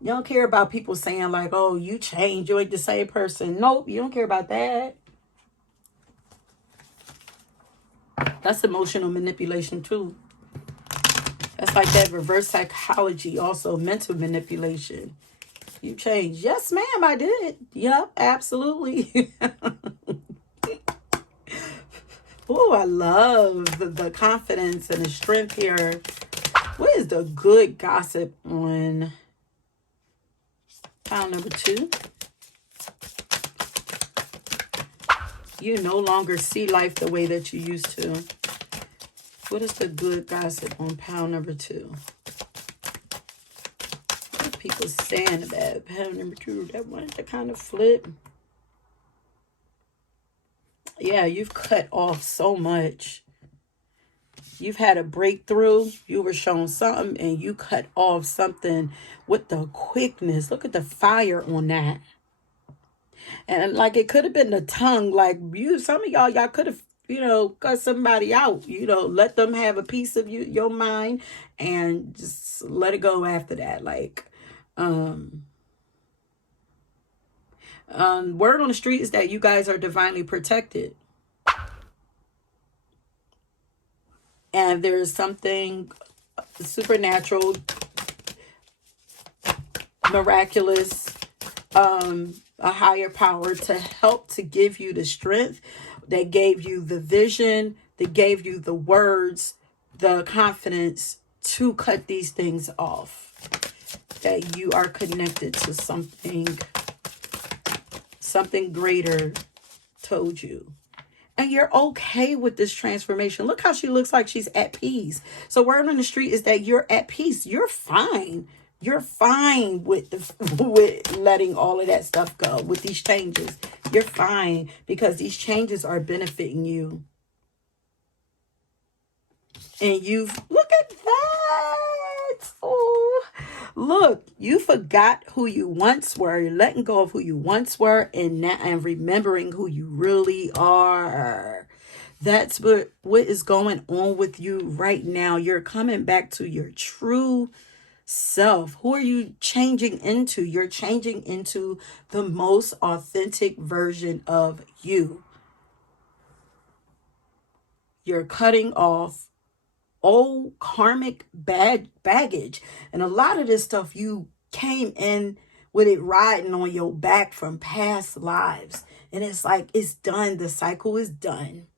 You don't care about people saying like, oh, you changed, you ain't the same person. Nope, you don't care about that. That's emotional manipulation too. That's like that reverse psychology, also mental manipulation. You changed. Yes, ma'am, I did. Yep, absolutely. Oh, I love the confidence and the strength here. What is the good gossip on pile number 2? You no longer see life the way that you used to. What is the good gossip on pile number 2? What are people saying about pile number 2? That one, the kind of flip. Yeah, you've cut off so much. You've had a breakthrough. You were shown something and you cut off something with the quickness. Look at the fire on that. And like it could have been the tongue. Like some of y'all could have, cut somebody out. Let them have a piece of your mind, and just let it go after that. Like, word on the street is that you guys are divinely protected, and there's something supernatural, miraculous, a higher power to help to give you the strength, that gave you the vision, that gave you the words, the confidence to cut these things off. That you are connected to something greater told you. And you're okay with this transformation. Look how she looks like she's at peace. So word on the street is that you're at peace. You're fine. You're fine with with letting all of that stuff go, with these changes. You're fine because these changes are benefiting you. And look at that. Oh, look, you forgot who you once were. You're letting go of who you once were and remembering who you really are. That's what is going on with you right now. You're coming back to your true self. Who are you changing into? You're changing into the most authentic version of you. You're cutting off old karmic baggage, and a lot of this stuff you came in with it riding on your back from past lives, and it's like it's done. The cycle is done,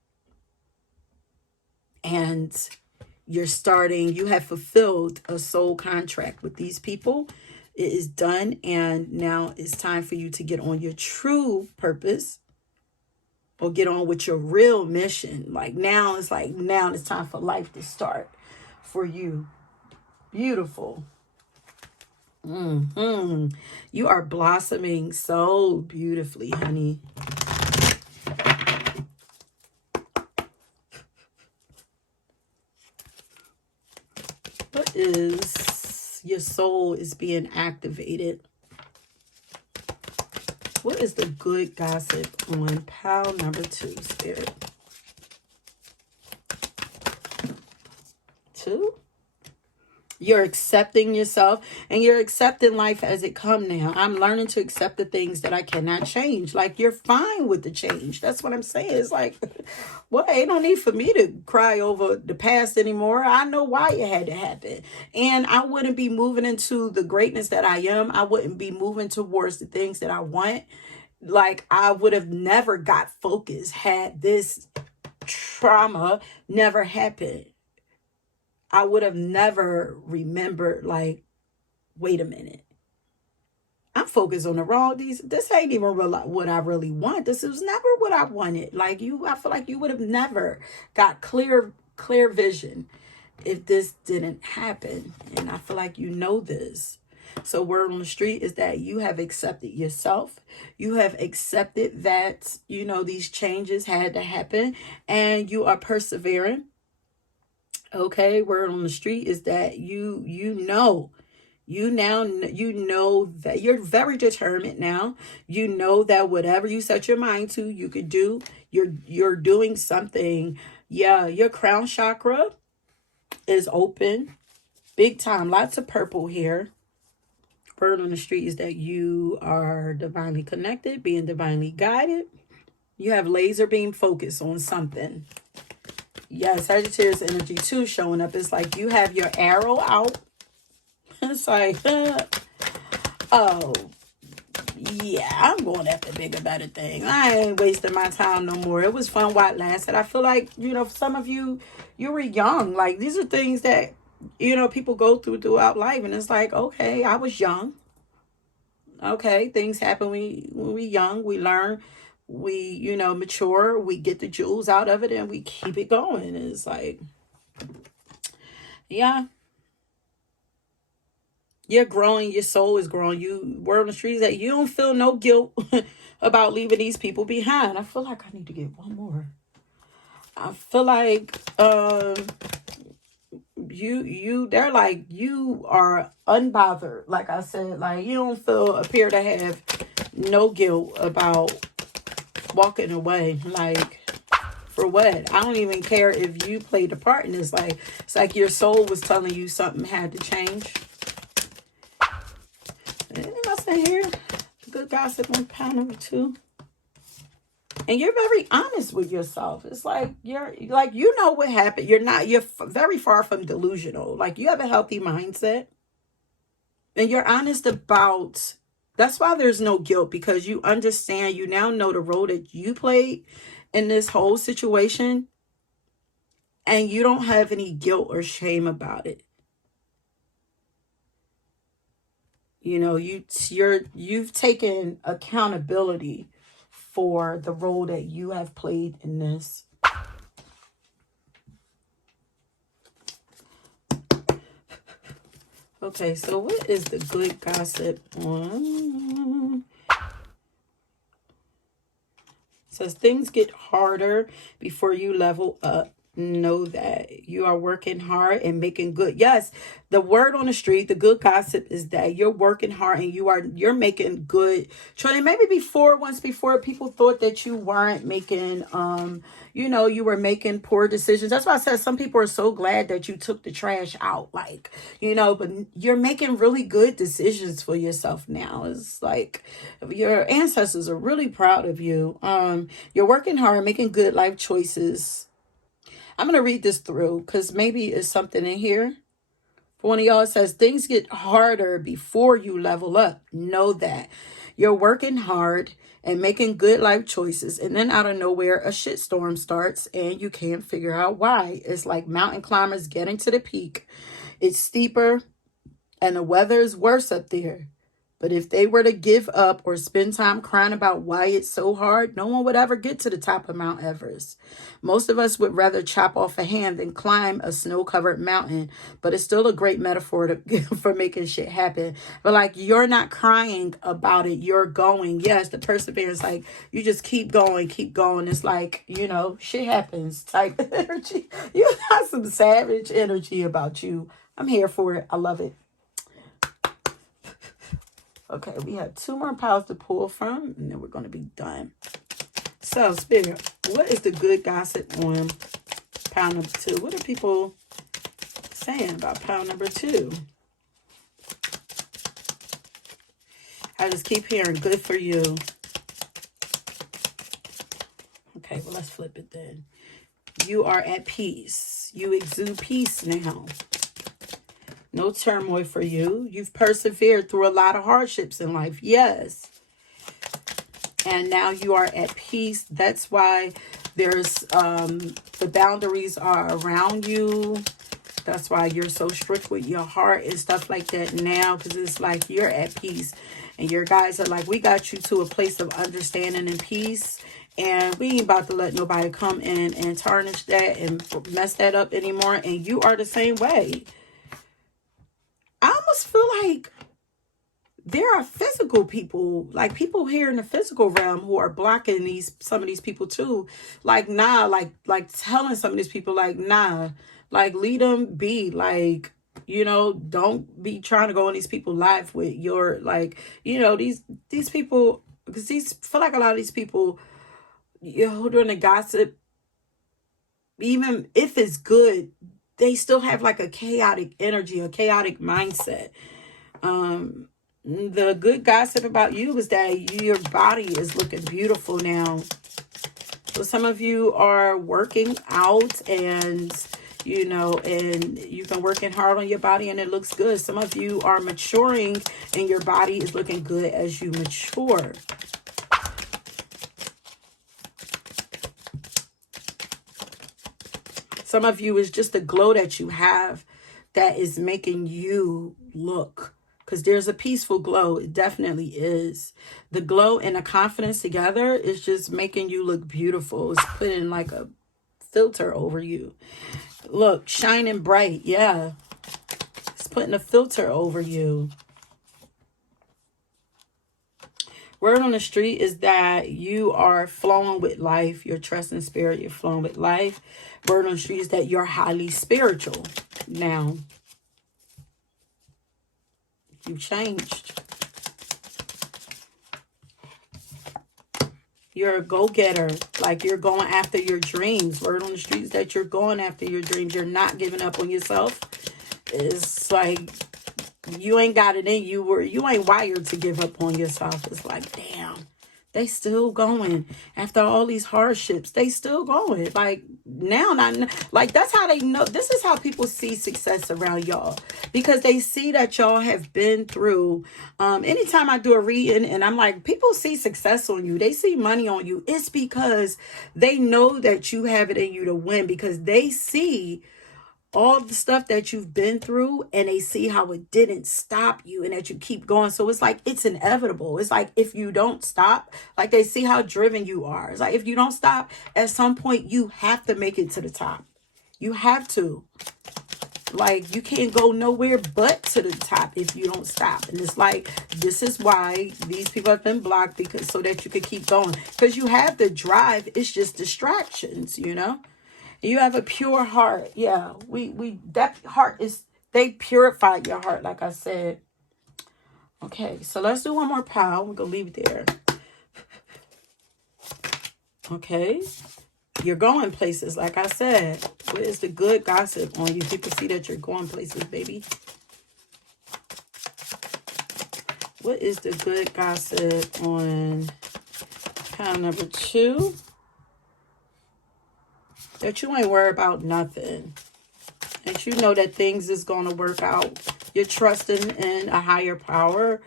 and you have fulfilled a soul contract with these people. It is done, and now it's time for you to get on your true purpose, or get on with your real mission. Now it's time for life to start for you. Beautiful. You are blossoming so beautifully, honey. What is your soul is being activated? What is the good gossip on pile number 2, Spirit? 2? You're accepting yourself and you're accepting life as it come now. I'm learning to accept the things that I cannot change. Like, you're fine with the change. That's what I'm saying. It's like, well, ain't no need for me to cry over the past anymore. I know why it had to happen. And I wouldn't be moving into the greatness that I am. I wouldn't be moving towards the things that I want. Like, I would have never got focused had this trauma never happened. I would have never remembered, like, wait a minute. I'm focused on the wrong. This ain't even what I really want. This was never what I wanted. Like, I feel like you would have never got clear vision if this didn't happen. And I feel like you know this. So word on the street is that you have accepted yourself. You have accepted that, these changes had to happen, and you are persevering. Okay, word on the street is that you know that you're very determined now. You know that whatever you set your mind to, you could do. You're doing something. Yeah, your crown chakra is open big time. Lots of purple here. Word on the street is that you are divinely connected, being divinely guided. You have laser beam focus on something. Yeah, Sagittarius energy too showing up. It's like you have your arrow out. It's like, oh, yeah, I'm going after bigger, better things. I ain't wasting my time no more. It was fun while it lasted. I feel like, some of you were young. Like, these are things that, people go throughout life. And it's like, okay, I was young. Okay, things happen when we young. We learn. We, mature. We get the jewels out of it and we keep it going. And it's like, yeah. You're growing. Your soul is growing. Word on the street is that you don't feel no guilt about leaving these people behind. I feel like I need to get one more. I feel like they're like, you are unbothered. Like I said, like, you don't appear to have no guilt about walking away. Like, for what? I don't even care if you played a part in this. Like, it's like your soul was telling you something had to change. Nothing here. Good gossip on pound number 2. And you're very honest with yourself. It's like you're like, what happened. You're very far from delusional. Like, you have a healthy mindset. And you're honest about, that's why there's no guilt, because you understand, you now know the role that you played in this whole situation. And you don't have any guilt or shame about it. You've taken accountability for the role that you have played in this. Okay, so what is the good gossip on? It says things get harder before you level up. Know that you are working hard and making good. Yes, the word on the street, the good gossip is that you're working hard and you're making good choices. Maybe once before people thought that you weren't making you were making poor decisions. That's why I said some people are so glad that you took the trash out, like, but you're making really good decisions for yourself now. It's like your ancestors are really proud of you. You're working hard, making good life choices. I'm going to read this through because maybe it's something in here. For one of y'all, it says things get harder before you level up. Know that. You're working hard and making good life choices. And then out of nowhere, a shitstorm starts and you can't figure out why. It's like mountain climbers getting to the peak. It's steeper and the weather is worse up there. But if they were to give up or spend time crying about why it's so hard, no one would ever get to the top of Mount Everest. Most of us would rather chop off a hand than climb a snow-covered mountain, but it's still a great metaphor for making shit happen. But like, you're not crying about it, you're going. Yes, the perseverance, like, you just keep going. It's like, shit happens type energy. You got some savage energy about you. I'm here for it. I love it. Okay, we have 2 more piles to pull from, and then we're going to be done. So, Spirit, what is the good gossip on pile number 2? What are people saying about pile number 2. I just keep hearing good for you. Okay, well, let's flip it then. You are at peace. You exude peace now. No turmoil for you. You've persevered through a lot of hardships in life. Yes. And now you are at peace. That's why there's the boundaries are around you. That's why you're so strict with your heart and stuff like that now, because it's like you're at peace. And your guys are like, we got you to a place of understanding and peace. And we ain't about to let nobody come in and tarnish that and mess that up anymore. And you are the same way. I almost feel like there are physical people, like people here in the physical realm who are blocking some of these people too. Like, nah, like telling some of these people, like, nah, like lead them be, like, you know, don't be trying to go on these people's life with your, like, you know, these people, because feel like a lot of these people, you know, doing the gossip, even if it's good, they still have like a chaotic energy, a chaotic mindset. The good gossip about you is that your body is looking beautiful now. So some of you are working out and, you know, and you've been working hard on your body and it looks good. Some of you are maturing and your body is looking good as you mature. Some of you is just the glow that you have that is making you look. Because there's a peaceful glow. It definitely is. The glow and the confidence together is just making you look beautiful. It's putting like a filter over you. Look, shining bright. Yeah. It's putting a filter over you. Word on the street is that you are flowing with life. You're trusting spirit. You're flowing with life. Word on the street is that you're highly spiritual now. You've changed. You're a go-getter. Like you're going after your dreams. Word on the street is that you're going after your dreams. You're not giving up on yourself. It's like you ain't got it in you. You ain't wired to give up on yourself. It's like, damn, they still going after all these hardships. They still going. Like now, like that's how they know. This is how people see success around y'all, because they see that y'all have been through. Anytime I do a reading and I'm like, people see success on you, they see money on you. It's because they know that you have it in you to win, because they see all the stuff that you've been through and they see how it didn't stop you and that you keep going. So it's like, it's inevitable. It's like, if you don't stop, like they see how driven you are. It's like, if you don't stop, at some point you have to make it to the top. You have to. Like, you can't go nowhere but to the top if you don't stop. And it's like, this is why these people have been blocked, because so that you can keep going, because you have the drive. It's just distractions, you know. You have a pure heart. Yeah, that heart is, they purified your heart, like I said. Okay, so let's do one more pile. We're going to leave it there. Okay. You're going places, like I said. What is the good gossip on you? People see that you're going places, baby. What is the good gossip on pile number 2? That you ain't worried about nothing. That you know that things is going to work out. You're trusting in a higher power.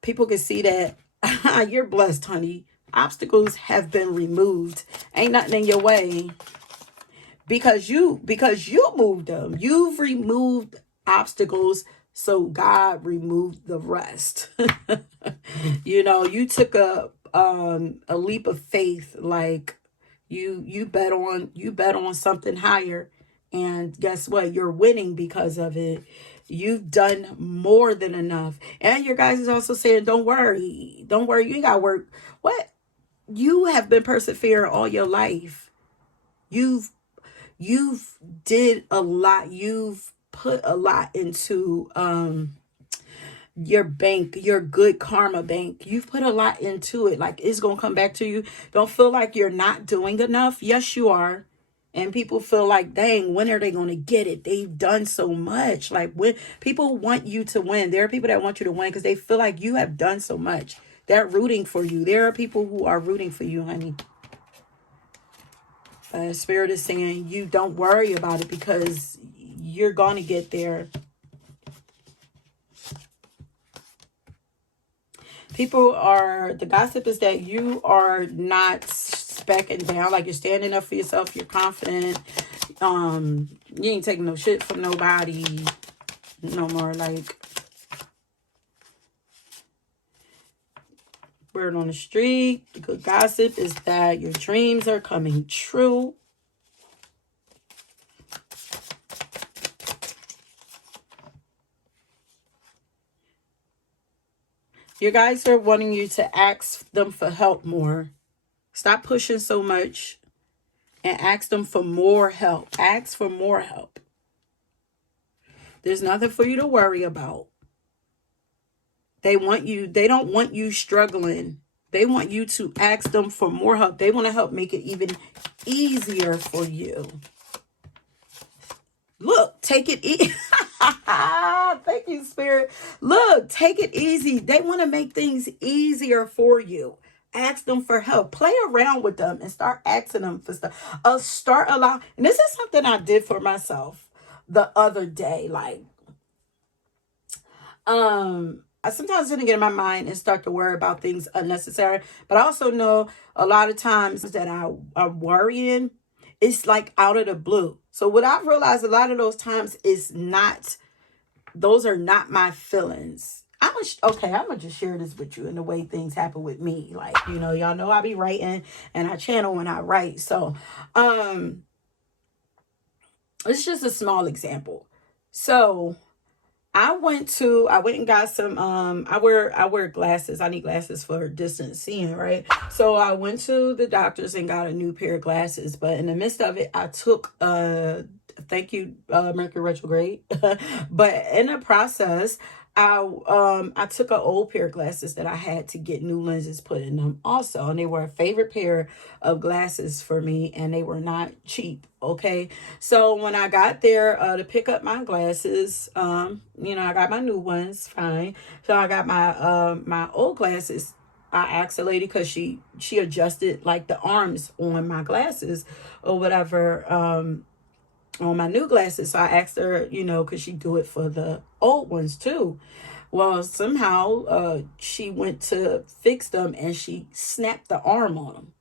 People can see that you're blessed, honey. Obstacles have been removed. Ain't nothing in your way. Because you moved them. You've removed obstacles, so God removed the rest. You know, you took a leap of faith, like you bet on something higher, and guess what? You're winning because of it. You've done more than enough. And your guys is also saying, don't worry. Don't worry. You ain't got to work. What? You have been persevering all your life. You've did a lot. You've put a lot into your bank, your good karma bank. You've put a lot into it. Like, it's going to come back to you. Don't feel like you're not doing enough. Yes, you are. And people feel like, dang, when are they going to get it? They've done so much. Like, when people want you to win, there are people that want you to win because they feel like you have done so much. They're rooting for you. There are people who are rooting for you, honey. Spirit is saying you don't worry about it because you're going to get there. The gossip is that you are not backing down, like you're standing up for yourself, you're confident, you ain't taking no shit from nobody no more. Like, word on the street, the good gossip is that your dreams are coming true. You guys are wanting you to ask them for help more. Stop pushing so much and ask them for more help. Ask for more help. There's nothing for you to worry about. They don't want you struggling. They want you to ask them for more help. They want to help make it even easier for you. Look, take it easy. Thank you, Spirit. Look, take it easy. They want to make things easier for you. Ask them for help. Play around with them and start asking them for stuff. And this is something I did for myself the other day. Like, I sometimes didn't get in my mind and start to worry about things unnecessary. But I also know a lot of times that I'm worrying, it's like out of the blue. So what I've realized a lot of those times those are not my feelings. I'm gonna just share this with you and the way things happen with me. Like, y'all know I be writing and I channel when I write. So, it's just a small example. So I went and got some, I wear glasses. I need glasses for distance seeing, right? So I went to the doctor's and got a new pair of glasses. But in the midst of it, I took, thank you, Mercury retrograde. But in the process, I took an old pair of glasses that I had to get new lenses put in them also. And they were a favorite pair of glasses for me, and they were not cheap. Okay. So when I got there to pick up my glasses, I got my new ones, fine. So I got my old glasses. I asked the lady because she adjusted like the arms on my glasses or whatever, on my new glasses. So I asked her, could she do it for the old ones too? Well, somehow she went to fix them and she snapped the arm on them.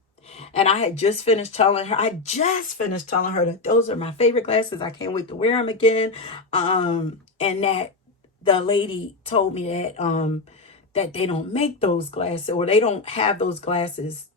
And I just finished telling her that those are my favorite glasses. I can't wait to wear them again. And that the lady told me that they don't make those glasses, or they don't have those glasses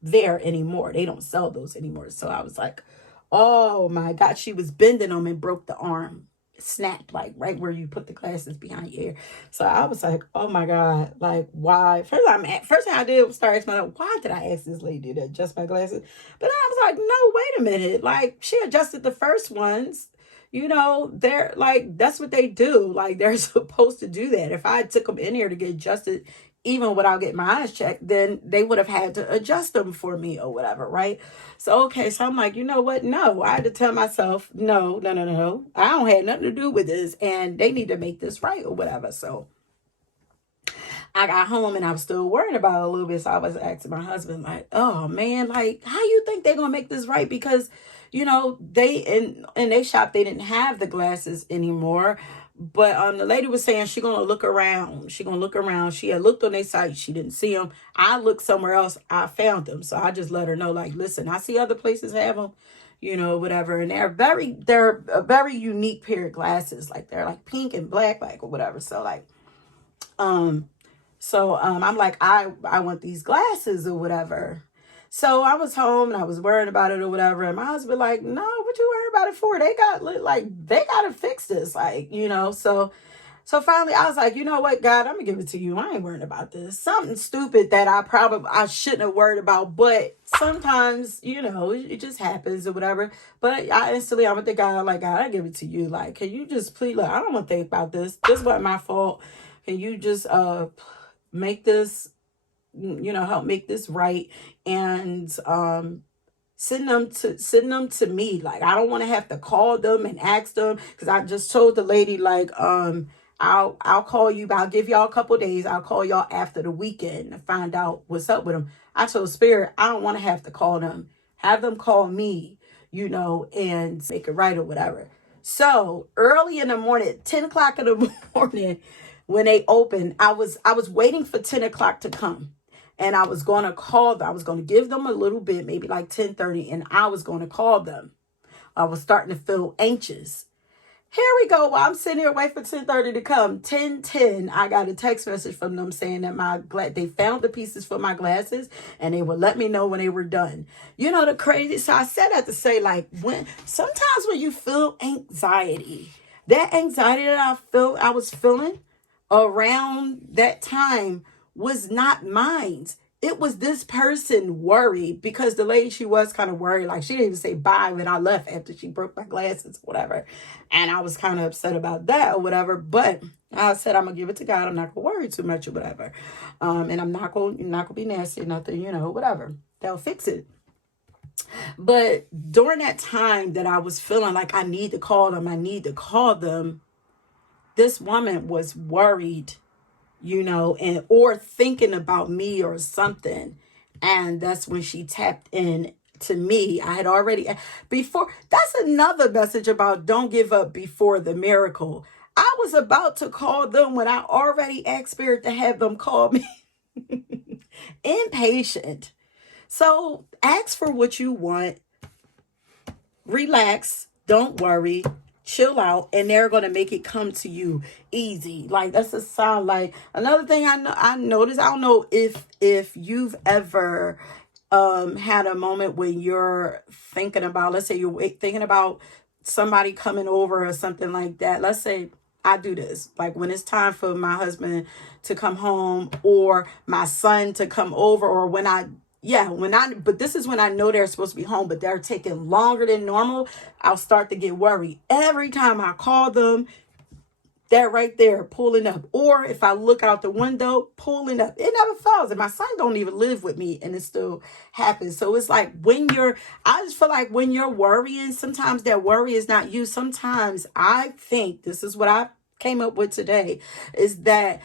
there anymore. They don't sell those anymore. So I was like, oh my God, she was bending them and broke the arm. Snapped, like right where you put the glasses behind your ear. So I was like, oh my God, like why? First thing I did was start asking myself, why did I ask this lady to adjust my glasses? But then I was like, no, wait a minute. Like, she adjusted the first ones. They're like, that's what they do. Like, they're supposed to do that. If I took them in here to get adjusted, even without getting my eyes checked, then they would have had to adjust them for me or whatever, right? So I'm like, you know what? No, I had to tell myself, no. I don't have nothing to do with this, and they need to make this right or whatever. So I got home and I was still worried about it a little bit. So I was asking my husband, like, oh man, like, how you think they're going to make this right? Because, they in they shop, they didn't have the glasses anymore. But the lady was saying she's going to look around. She's going to look around. She had looked on their site. She didn't see them. I looked somewhere else. I found them. So I just let her know, like, listen, I see other places have them, whatever. And they're a very unique pair of glasses. Like, they're like pink and black, like, or whatever. So like, I'm like, I want these glasses or whatever. So I was home and I was worried about it or whatever. And my husband like, no, what you worried about it for? They got to fix this. Like, so finally I was like, you know what, God, I'm gonna give it to you. I ain't worried about this. Something stupid that I shouldn't have worried about. But sometimes, it just happens or whatever. But I'm gonna think, God, like, God, I give it to you. Like, can you just please, look, I don't want to think about this. This wasn't my fault. Can you just make this, help make this right? And Send them to me. Like, I don't want to have to call them and ask them, because I just told the lady, like, I'll call you, but I'll give y'all a couple days. I'll call y'all after the weekend to find out what's up with them. I told Spirit, I don't want to have to call them. Have them call me, and make it right or whatever. So early in the morning, 10 o'clock in the morning, when they opened, I was waiting for 10 o'clock to come. And I was going to call them. I was going to give them a little bit, maybe like 10:30, and I was going to call them. I was starting to feel anxious. Here we go. While I'm sitting here waiting for 10:30 to come, 10:10, I got a text message from them saying that they found the pieces for my glasses, and they would let me know when they were done. The crazy. So I said that to say, like, sometimes when you feel anxiety, that anxiety that I was feeling around that time was not mine. It was this person worried, because the lady, she was kind of worried. Like, she didn't even say bye when I left after she broke my glasses, whatever. And I was kind of upset about that or whatever. But I said, I'm going to give it to God. I'm not going to worry too much or whatever. And I'm not going to be nasty, nothing, whatever. They'll fix it. But during that time that I was feeling like I need to call them, this woman was worried, or thinking about me or something. And that's when she tapped in to me. I had already, before, that's another message about don't give up before the miracle. I was about to call them when I already asked Spirit to have them call me. Impatient. So ask for what you want. Relax. Don't worry. Chill out, and they're going to make it come to you easy. Like, that's a sound. Like, another thing I noticed, I don't know if you've ever had a moment when you're thinking about, let's say you're thinking about somebody coming over or something like that. Let's say I do this, like when it's time for my husband to come home or my son to come over, or but this is when I know they're supposed to be home, but they're taking longer than normal. I'll start to get worried. Every time I call them, they're right there pulling up. Or if I look out the window, pulling up. It never fails. And my son don't even live with me, and it still happens. So it's like I just feel like when you're worrying, sometimes that worry is not you. Sometimes I think, this is what I came up with today, is that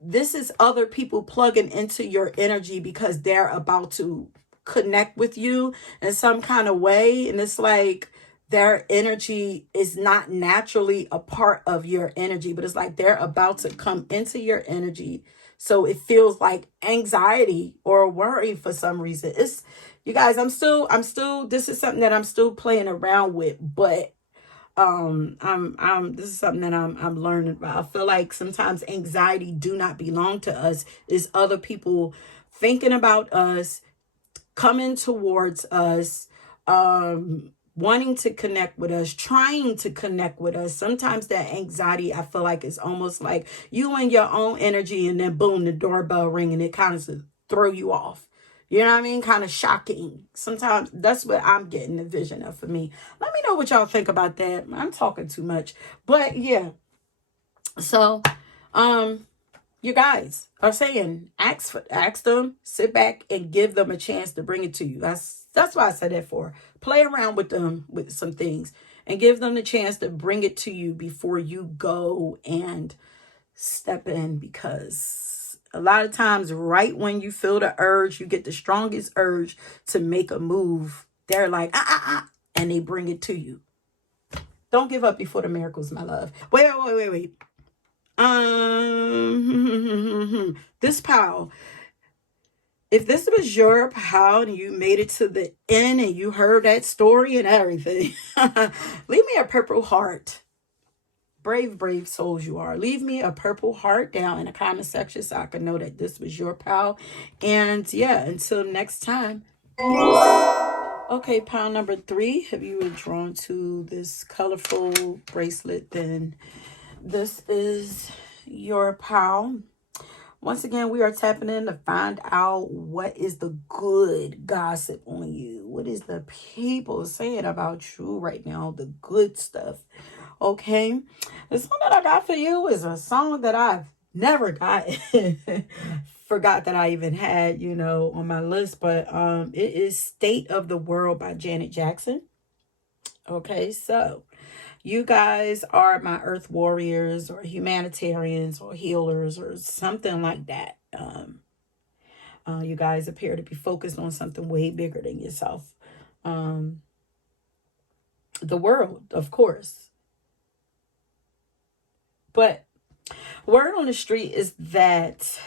this is other people plugging into your energy because they're about to connect with you in some kind of way. And it's like their energy is not naturally a part of your energy, but it's like they're about to come into your energy. So it feels like anxiety or worry for some reason. You guys, I'm still, this is something that I'm still playing around with, but this is something that I'm learning about. I feel like sometimes anxiety do not belong to us. It's other people thinking about us, coming towards us, wanting to connect with us, trying to connect with us. Sometimes that anxiety, I feel like, is almost like you in your own energy, and then boom, the doorbell ring, and it kind of throw you off. You know what I mean? Kind of shocking. Sometimes that's what I'm getting the vision of for me. Let me know what y'all think about that. I'm talking too much. But yeah. So, you guys are saying, ask them, sit back and give them a chance to bring it to you. That's why I said that for. Play around with them with some things and give them the chance to bring it to you before you go and step in, because a lot of times, right when you feel the urge, you get the strongest urge to make a move, they're like, and they bring it to you. Don't give up before the miracles, my love. Wait. This pal, if this was your pal and you made it to the end and you heard that story and everything, leave me a purple heart. Brave souls you are. Leave me a purple heart down in the comment section so I can know that this was your pal. And yeah, until next time. Peace. Okay, pal number 3. If you were drawn to this colorful bracelet, then this is your pal. Once again, we are tapping in to find out what is the good gossip on you. What is the people saying about you right now? The good stuff. Okay, the song that I got for you is a song that I've never gotten forgot that I even had, on my list, but it is State of the World by Janet Jackson. Okay, so you guys are my earth warriors or humanitarians or healers or something like that. You guys appear to be focused on something way bigger than yourself. Um, the world, of course. But word on the street is that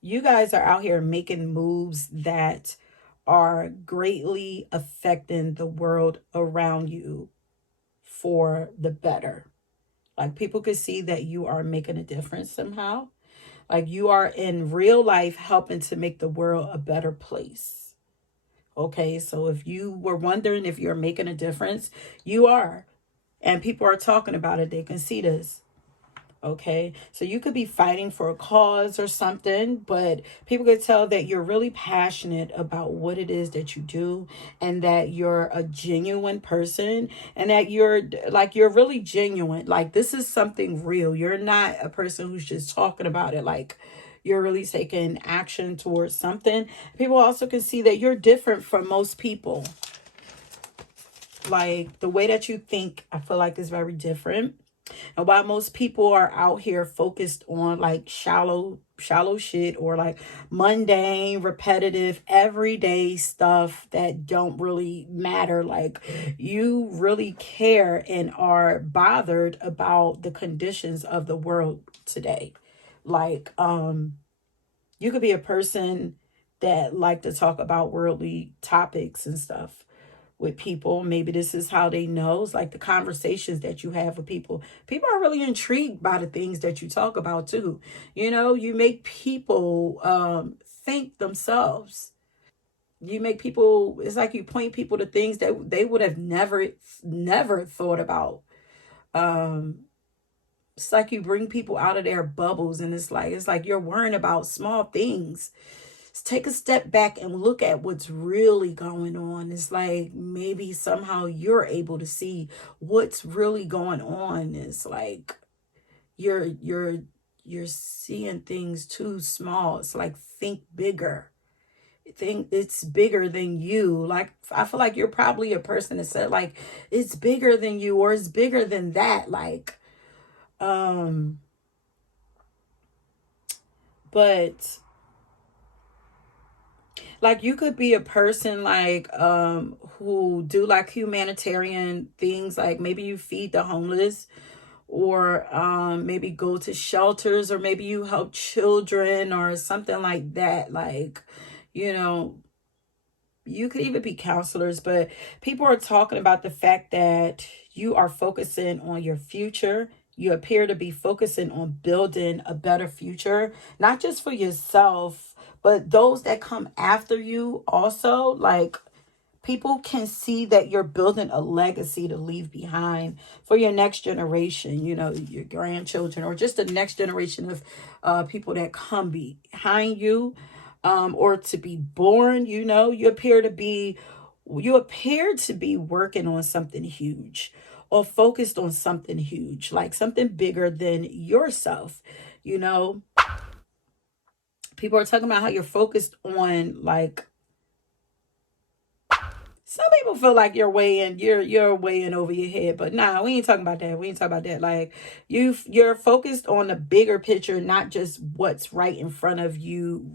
you guys are out here making moves that are greatly affecting the world around you for the better. Like people could see that you are making a difference somehow. Like you are in real life helping to make the world a better place. Okay, so if you were wondering if you're making a difference, you are. And people are talking about it. They can see this. Okay, so you could be fighting for a cause or something, but people could tell that you're really passionate about what it is that you do, and that you're a genuine person, and that you're really genuine. Like this is something real. You're not a person who's just talking about it. Like you're really taking action towards something. People also can see that you're different from most people. Like the way that you think, I feel like is very different. And while most people are out here focused on like shallow shit or like mundane, repetitive, everyday stuff that don't really matter, like you really care and are bothered about the conditions of the world today. Like you could be a person that like to talk about worldly topics and stuff with people. Maybe this is how they know. It's like the conversations that you have with people. People are really intrigued by the things that you talk about too. You make people think themselves. You make people, it's like you point people to things that they would have never thought about. Um, it's like you bring people out of their bubbles, and it's like you're worrying about small things. Take a step back and look at what's really going on. It's like maybe somehow you're able to see what's really going on. It's like you're seeing things too small. It's like think bigger. Think it's bigger than you. Like I feel like you're probably a person that said like it's bigger than you, or it's bigger than that. Like um but like you could be a person like who do like humanitarian things, like maybe you feed the homeless, or maybe go to shelters, or maybe you help children or something like that. Like you know you could even be counselors, but people are talking about the fact that you are focusing on your future. You appear to be focusing on building a better future, not just for yourself, but those that come after you also. Like people can see that you're building a legacy to leave behind for your next generation, your grandchildren, or just the next generation of people that come behind you, or to be born. You appear to be working on something huge, or focused on something huge, like something bigger than yourself. you know People are talking about how you're focused on, like, some people feel like you're way in over your head, but nah, we ain't talking about that. We ain't talking about that. Like you're focused on the bigger picture, not just what's right in front of you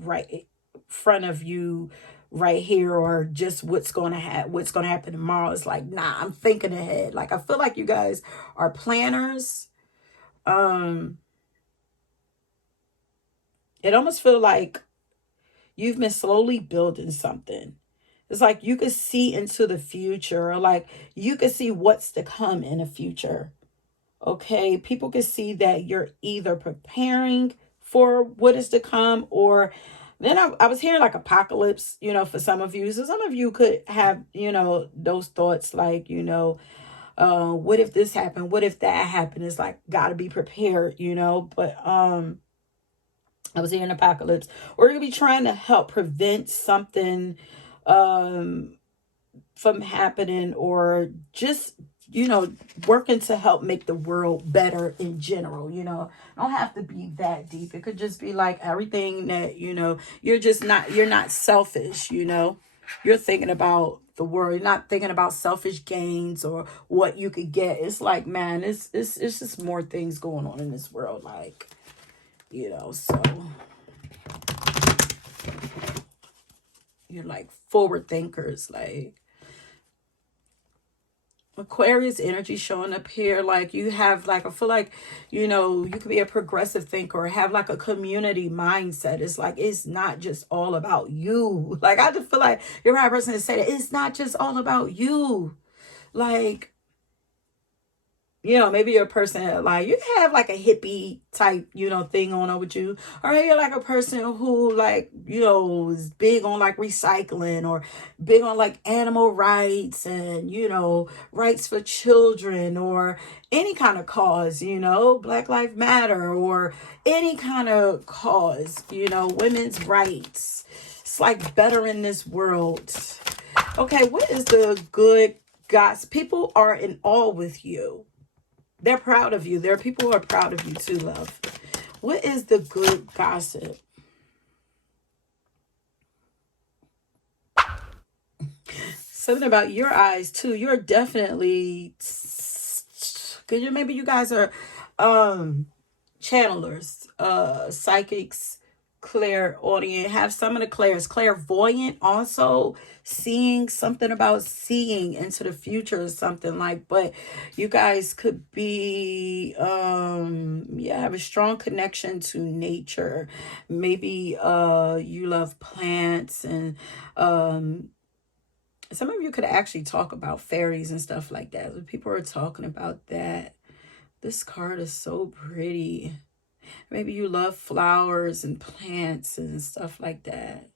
right here, or just what's gonna happen tomorrow. It's like, nah, I'm thinking ahead. Like I feel like you guys are planners. Um, it almost feel like you've been slowly building something. It's like you could see into the future, or like you could see what's to come in the future. Okay. People can see that you're either preparing for what is to come, or then I was hearing like apocalypse, for some of you. So some of you could have, those thoughts like, what if this happened? What if that happened? It's like, gotta be prepared, but, I was hearing apocalypse, or you'll be trying to help prevent something um from happening, or just you know, working to help make the world better in general. You know, don't have to be that deep. It could just be like everything that, you know, you're not selfish, you know. You're thinking about the world. You're not thinking about selfish gains or what you could get. It's like, man, it's just more things going on in this world, like, you know. So you're like forward thinkers, like Aquarius energy showing up here. Like you have like, I feel like, you know, you could be a progressive thinker or have like a community mindset. It's like, it's not just all about you. Like I just feel like you're the right person to say that. It's not just all about you. Like, you know, maybe you're a person that like, you can have like a hippie type, you know, thing on with you. Or you're like a person who like, you know, is big on like recycling or big on like animal rights and, you know, rights for children or any kind of cause, you know, Black Lives Matter or any kind of cause, you know, women's rights. It's like better in this world. Okay, what is the good gossip? People are in awe with you. They're proud of you. There are people who are proud of you too, love. What is the good gossip? Something about your eyes too. You're definitely, because maybe you guys are channelers, psychics, clairaudient, have some of the clairs, clairvoyant, also seeing something about seeing into the future or something like. But you guys could be yeah, have a strong connection to nature. Maybe you love plants and some of you could actually talk about fairies and stuff like that. When people are talking about that, this card is so pretty. Maybe you love flowers and plants and stuff like that.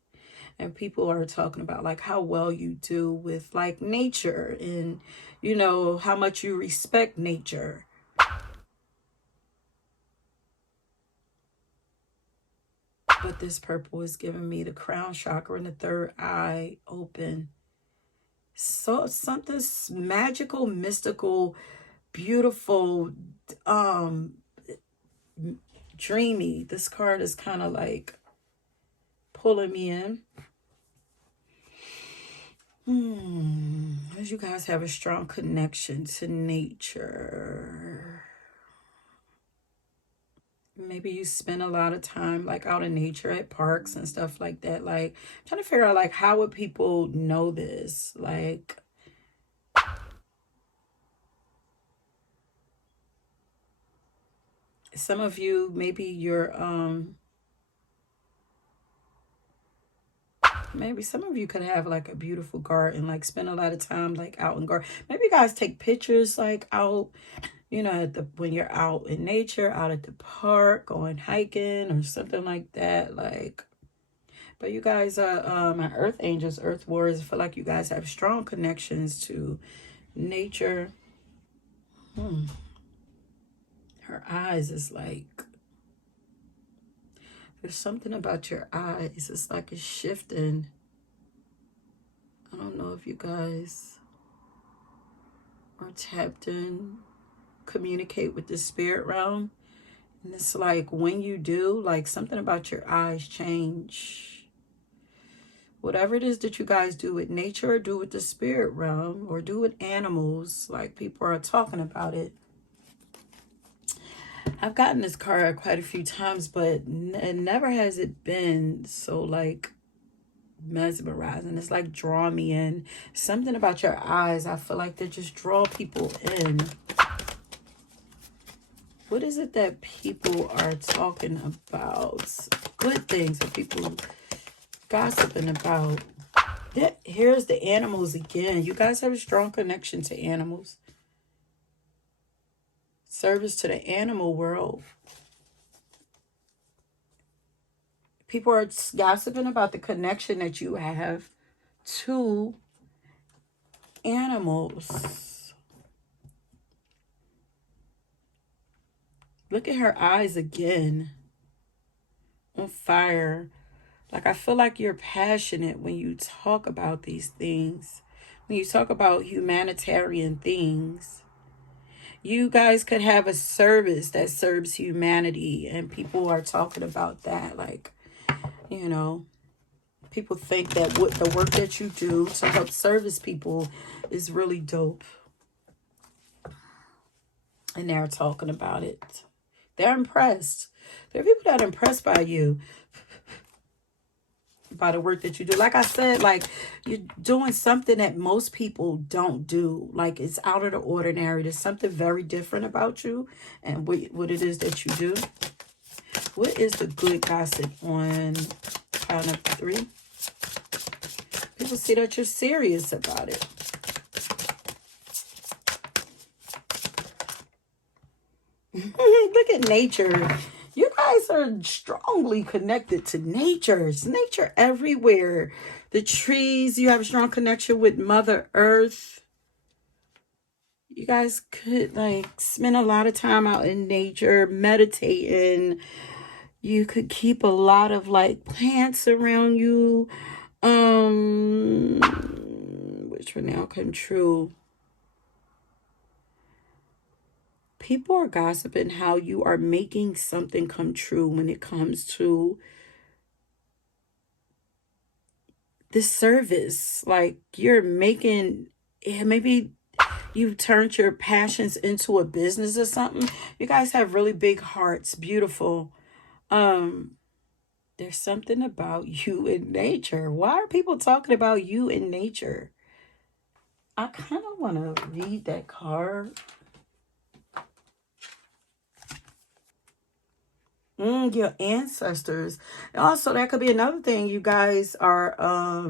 And people are talking about like how well you do with like nature and, you know, how much you respect nature. But this purple is giving me the crown chakra and the third eye open. So something magical, mystical, beautiful, dreamy. This card is kind of like pulling me in. As you guys have a strong connection to nature. Maybe you spend a lot of time like out in nature at parks and stuff like that. Like I'm trying to figure out like how would people know this? Like some of you, maybe you're maybe some of you could have like a beautiful garden, like spend a lot of time like out in garden. Maybe you guys take pictures like out, you know, at the when you're out in nature, out at the park, going hiking or something like that. Like, but you guys are my earth angels, earth warriors. I feel like you guys have strong connections to nature. Her eyes is like, there's something about your eyes. It's like it's shifting. I don't know if you guys are tapped in, communicate with the spirit realm. And it's like when you do, like something about your eyes change. Whatever it is that you guys do with nature, or do with the spirit realm, or do with animals, like people are talking about it. I've gotten this card quite a few times, but it never has it been so like mesmerizing. It's like draw me in. Something about your eyes, I feel like they just draw people in. What is it that people are talking about? Good things that people gossiping about. Yeah, here's the animals again. You guys have a strong connection to animals. Service to the animal world. People are gossiping about the connection that you have to animals. Look at her eyes again. On fire. Like I feel like you're passionate when you talk about these things. When you talk about humanitarian things. You guys could have a service that serves humanity, and people are talking about that. Like, you know, people think that what the work that you do to help service people is really dope. And they're talking about it. They're impressed. There are people that are impressed by you, by the work that you do. Like I said, like, you're doing something that most people don't do. Like, it's out of the ordinary. There's something very different about you and what it is that you do. What is the good gossip on count of 3? People see that you're serious about it. Look at nature. You guys are strongly connected to nature. It's nature everywhere. The trees, you have a strong connection with Mother Earth. You guys could like spend a lot of time out in nature, meditating. You could keep a lot of like plants around you. Which will now come true. People are gossiping how you are making something come true when it comes to this service. Like, you're making, maybe you turned your passions into a business or something. You guys have really big hearts. Beautiful. There's something about you in nature. Why are people talking about you in nature? I kind of want to read that card. Your ancestors. Also, that could be another thing. You guys are,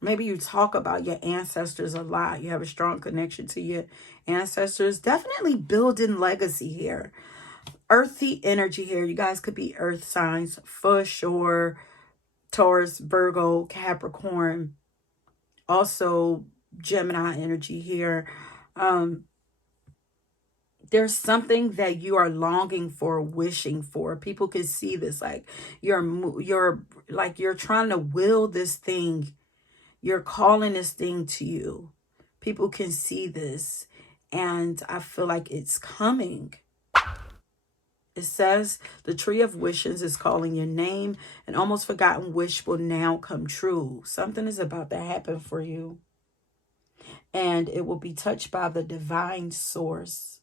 maybe you talk about your ancestors a lot. You have a strong connection to your ancestors. Definitely building legacy here. Earthy energy here. You guys could be earth signs for sure. Taurus, Virgo, Capricorn. Also, Gemini energy here. There's something that you are longing for, wishing for. People can see this, like you're like you're trying to will this thing. You're calling this thing to you. People can see this, and I feel like it's coming. It says the tree of wishes is calling your name. An almost forgotten wish will now come true. Something is about to happen for you, and it will be touched by the divine source.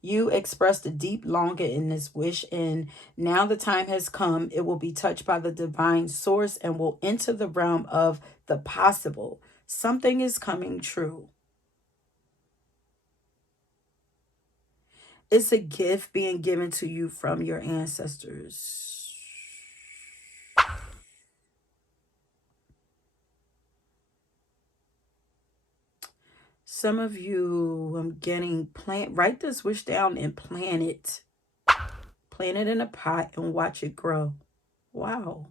You expressed a deep longing in this wish, and now the time has come. It will be touched by the divine source and will enter the realm of the possible. Something is coming true. It's a gift being given to you from your ancestors. Some of you, I'm getting, write this wish down and plant it. Plant it in a pot and watch it grow. Wow.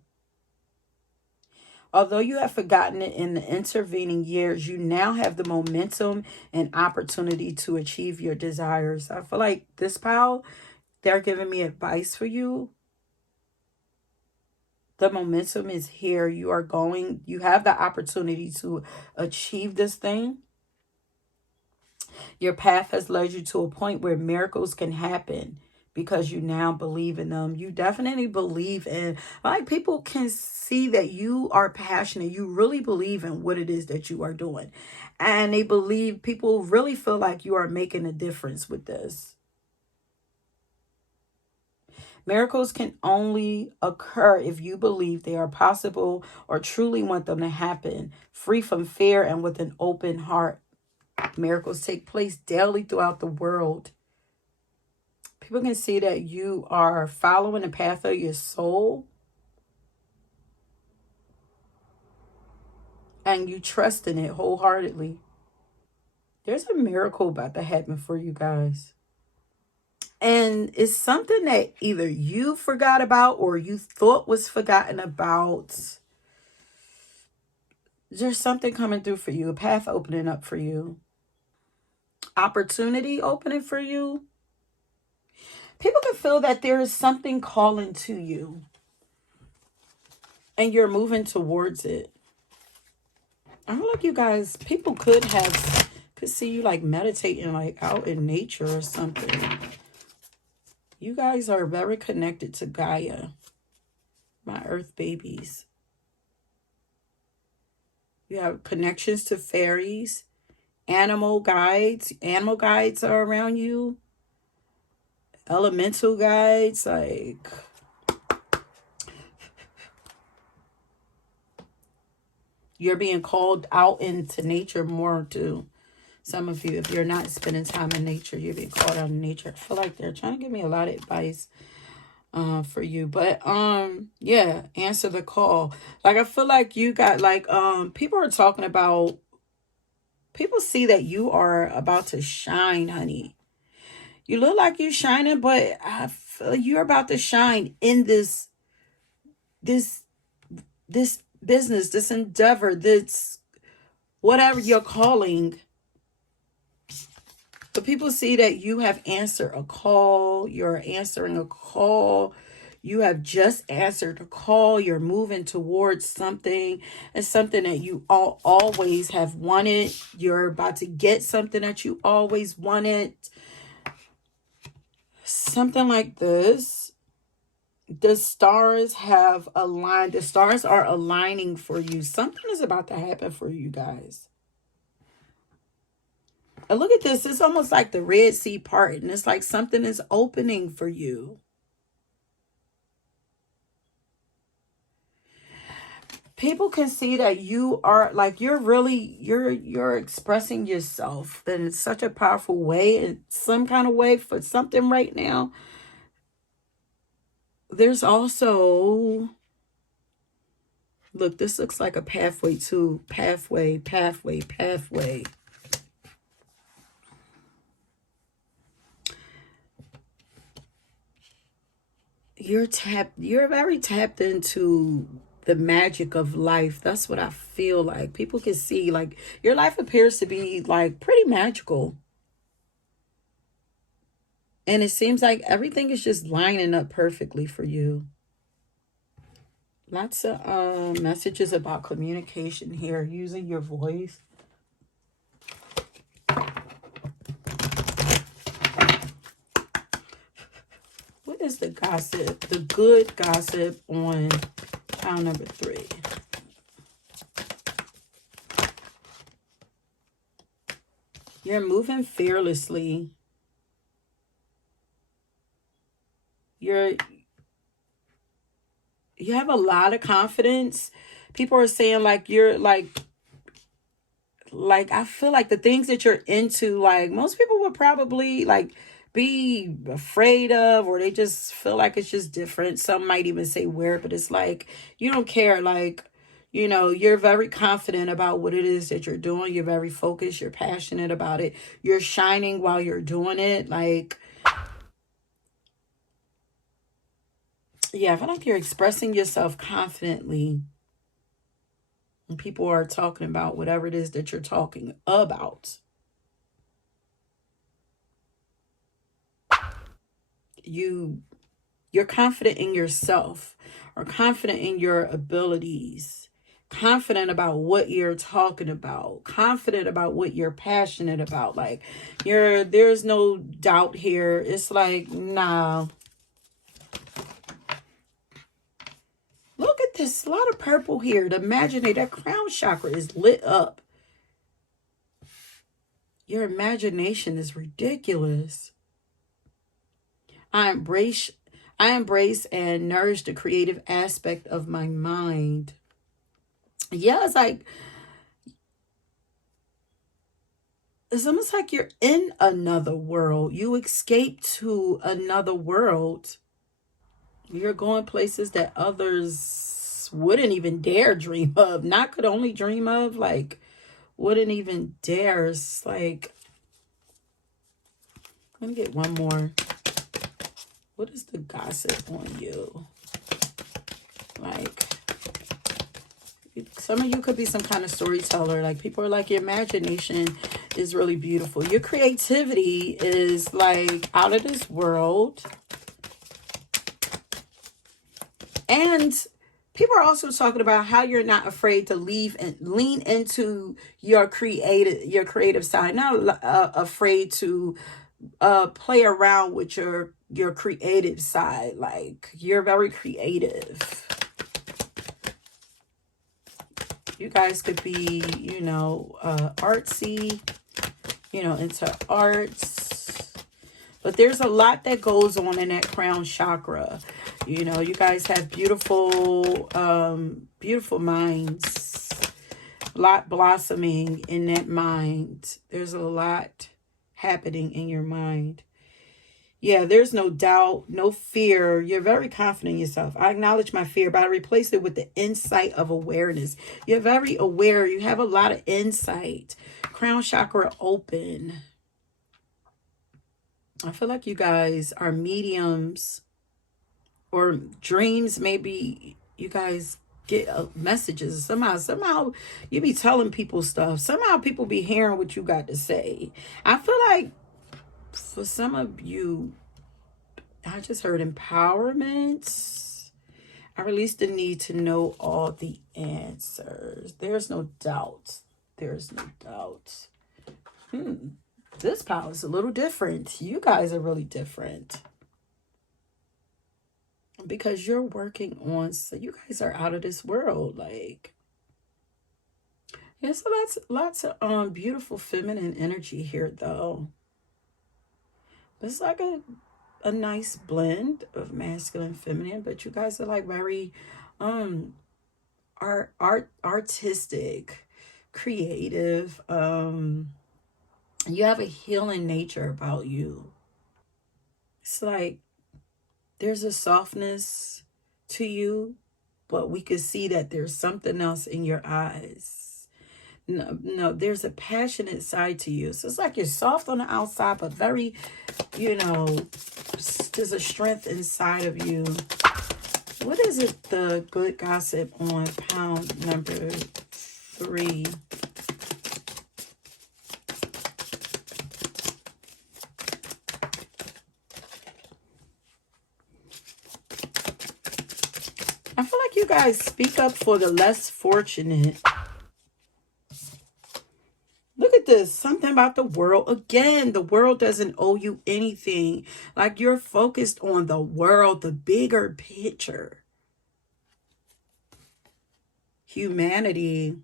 Although you have forgotten it in the intervening years, you now have the momentum and opportunity to achieve your desires. I feel like this pile, they're giving me advice for you. The momentum is here. You have the opportunity to achieve this thing. Your path has led you to a point where miracles can happen because you now believe in them. You definitely believe in, like, people can see that you are passionate. You really believe in what it is that you are doing. And people really feel like you are making a difference with this. Miracles can only occur if you believe they are possible or truly want them to happen, free from fear and with an open heart. Miracles take place daily throughout the world. People can see that you are following the path of your soul and you trust in it wholeheartedly. There's a miracle about to happen for you guys. And it's something that either you forgot about or you thought was forgotten about. There's something coming through for you, a path opening up for you. Opportunity opening for you. People can feel that there is something calling to you and you're moving towards it. I feel like you guys, people could have Could see you like meditating like out in nature or something. You guys are very connected to Gaia, my earth babies. You have connections to fairies, animal guides. Animal guides are around you. Elemental guides, like you're being called out into nature more too. Some of you, if you're not spending time in nature, you're being called out in nature. I feel like they're trying to give me a lot of advice for you. But yeah, answer the call. Like I feel like you got like people are talking about, people see that you are about to shine, honey. You look like you're shining, but I feel you're about to shine in this business, this endeavor, this whatever you're calling. But people see that you have answered a call. You're answering a call. You have just answered a call. You're moving towards something. It's something that you always have wanted. You're about to get something that you always wanted. Something like this. The stars have aligned. The stars are aligning for you. Something is about to happen for you guys. And look at this. It's almost like the Red Sea part. And it's like something is opening for you. People can see that you are like, you're expressing yourself in such a powerful way, in some kind of way for something right now. There's also, look, this looks like a pathway too. Pathway. You're very tapped into the magic of life. That's what I feel like. People can see like your life appears to be like pretty magical. And it seems like everything is just lining up perfectly for you. Lots of messages about communication here, using your voice. What is the gossip? The good gossip on pile number 3. You're moving fearlessly. You have a lot of confidence. People are saying like you're like I feel like the things that you're into, like most people would probably like be afraid of, or they just feel like it's just different. Some might even say weird, but it's like you don't care. Like, you know, you're very confident about what it is that you're doing. You're very focused. You're passionate about it. You're shining while you're doing it. Like, yeah, I feel like you're expressing yourself confidently. And people are talking about whatever it is that you're talking about. You're confident in yourself, or confident in your abilities, confident about what you're talking about, confident about what you're passionate about. Like there's no doubt here. It's like, nah. Look at this, a lot of purple here. The imagination, that crown chakra is lit up. Your imagination is ridiculous. I embrace and nourish the creative aspect of my mind. Yeah, it's almost like you're in another world. You escape to another world. You're going places that others wouldn't even dare dream of. Not could only dream of, like wouldn't even dare. It's like, let me get one more. What is the gossip on you? Like, some of you could be some kind of storyteller. Like, people are like, your imagination is really beautiful. Your creativity is like out of this world. And People are also talking about how you're not afraid to leave and lean into your creative side, not afraid to play around with your creative side. Like, you're very creative. You guys could be, artsy, into arts. But there's a lot that goes on in that crown chakra. You guys have beautiful, beautiful minds. A lot blossoming in that mind. There's a lot happening in your mind. Yeah, there's no doubt, no fear. You're very confident in yourself. I acknowledge my fear, but I replace it with the insight of awareness. You're very aware. You have a lot of insight. Crown chakra open. I feel like you guys are mediums or dreams. Maybe you guys get messages. Somehow you be telling people stuff. Somehow people be hearing what you got to say. I feel like for some of you, I just heard empowerment. I released the need to know all the answers. There's no doubt. There's no doubt. This power is a little different. You guys are really different. Because you're working on, so you guys are out of this world. Like, yeah, so lots of beautiful feminine energy here though. It's like a nice blend of masculine and feminine, but you guys are like very artistic, creative. You have a healing nature about you. It's like there's a softness to you, but we could see that there's something else in your eyes. No, there's a passionate side to you. So it's like you're soft on the outside, but very, there's a strength inside of you. What is it, the good gossip on pound number 3? I feel like you guys speak up for the less fortunate. Look at this. Something about the world. Again, the world doesn't owe you anything. Like, you're focused on the world, the bigger picture. Humanity.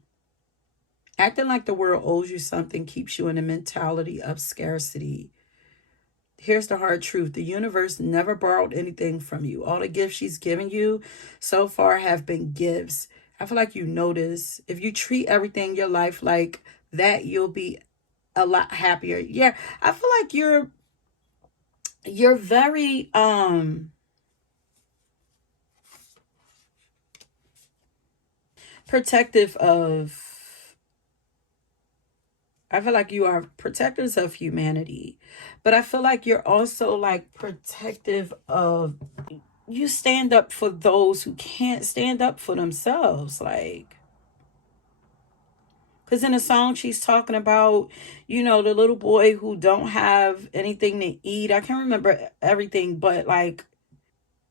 Acting like the world owes you something keeps you in a mentality of scarcity. Here's the hard truth. The universe never borrowed anything from you. All the gifts she's given you so far have been gifts. I feel like you notice if you treat everything in your life like that, you'll be a lot happier. Yeah, I feel like you're very protective of, I feel like you are protectors of humanity, but I feel like you're also like protective of, you stand up for those who can't stand up for themselves. Like, because in the song she's talking about, the little boy who don't have anything to eat. I can't remember everything, but like,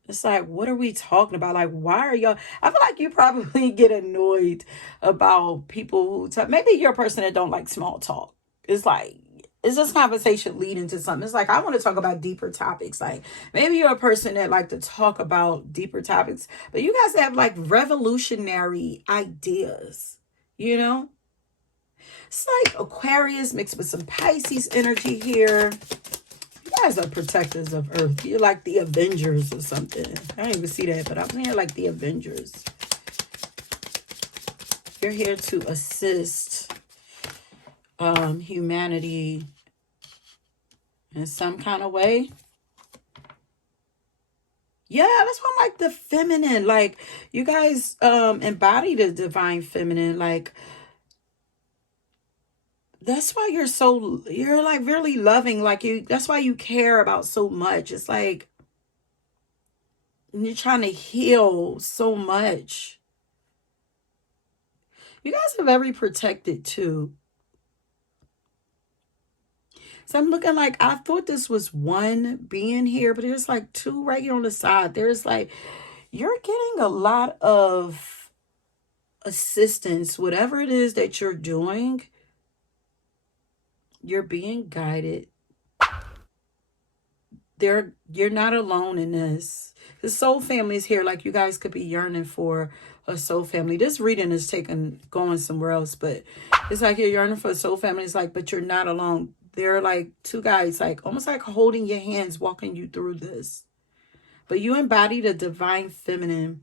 it's like, what are we talking about? Like, why are y'all? I feel like you probably get annoyed about people who talk. Maybe you're a person that don't like small talk. It's like, is this conversation leading to something? It's like, I want to talk about deeper topics. Like, maybe you're a person that like to talk about deeper topics, but you guys have like revolutionary ideas, It's like Aquarius mixed with some Pisces energy here. You guys are protectors of Earth. You're like the Avengers or something. I didn't even see that, but I'm here like the Avengers. You're here to assist humanity in some kind of way. Yeah, that's why I'm like the feminine. Like, you guys embody the divine feminine. Like, that's why you're like really loving. Like, that's why you care about so much. It's like you're trying to heal so much. You guys are very protected too. So I'm looking like, I thought this was one being here, but there's like two right here on the side. There's like, you're getting a lot of assistance. Whatever it is that you're doing, you're being guided. You're not alone in this. The soul family is here. Like, you guys could be yearning for a soul family. This reading is going somewhere else, but it's like you're yearning for a soul family. It's like, but you're not alone. They're like two guys, like almost like holding your hands, walking you through this. But you embody the divine feminine.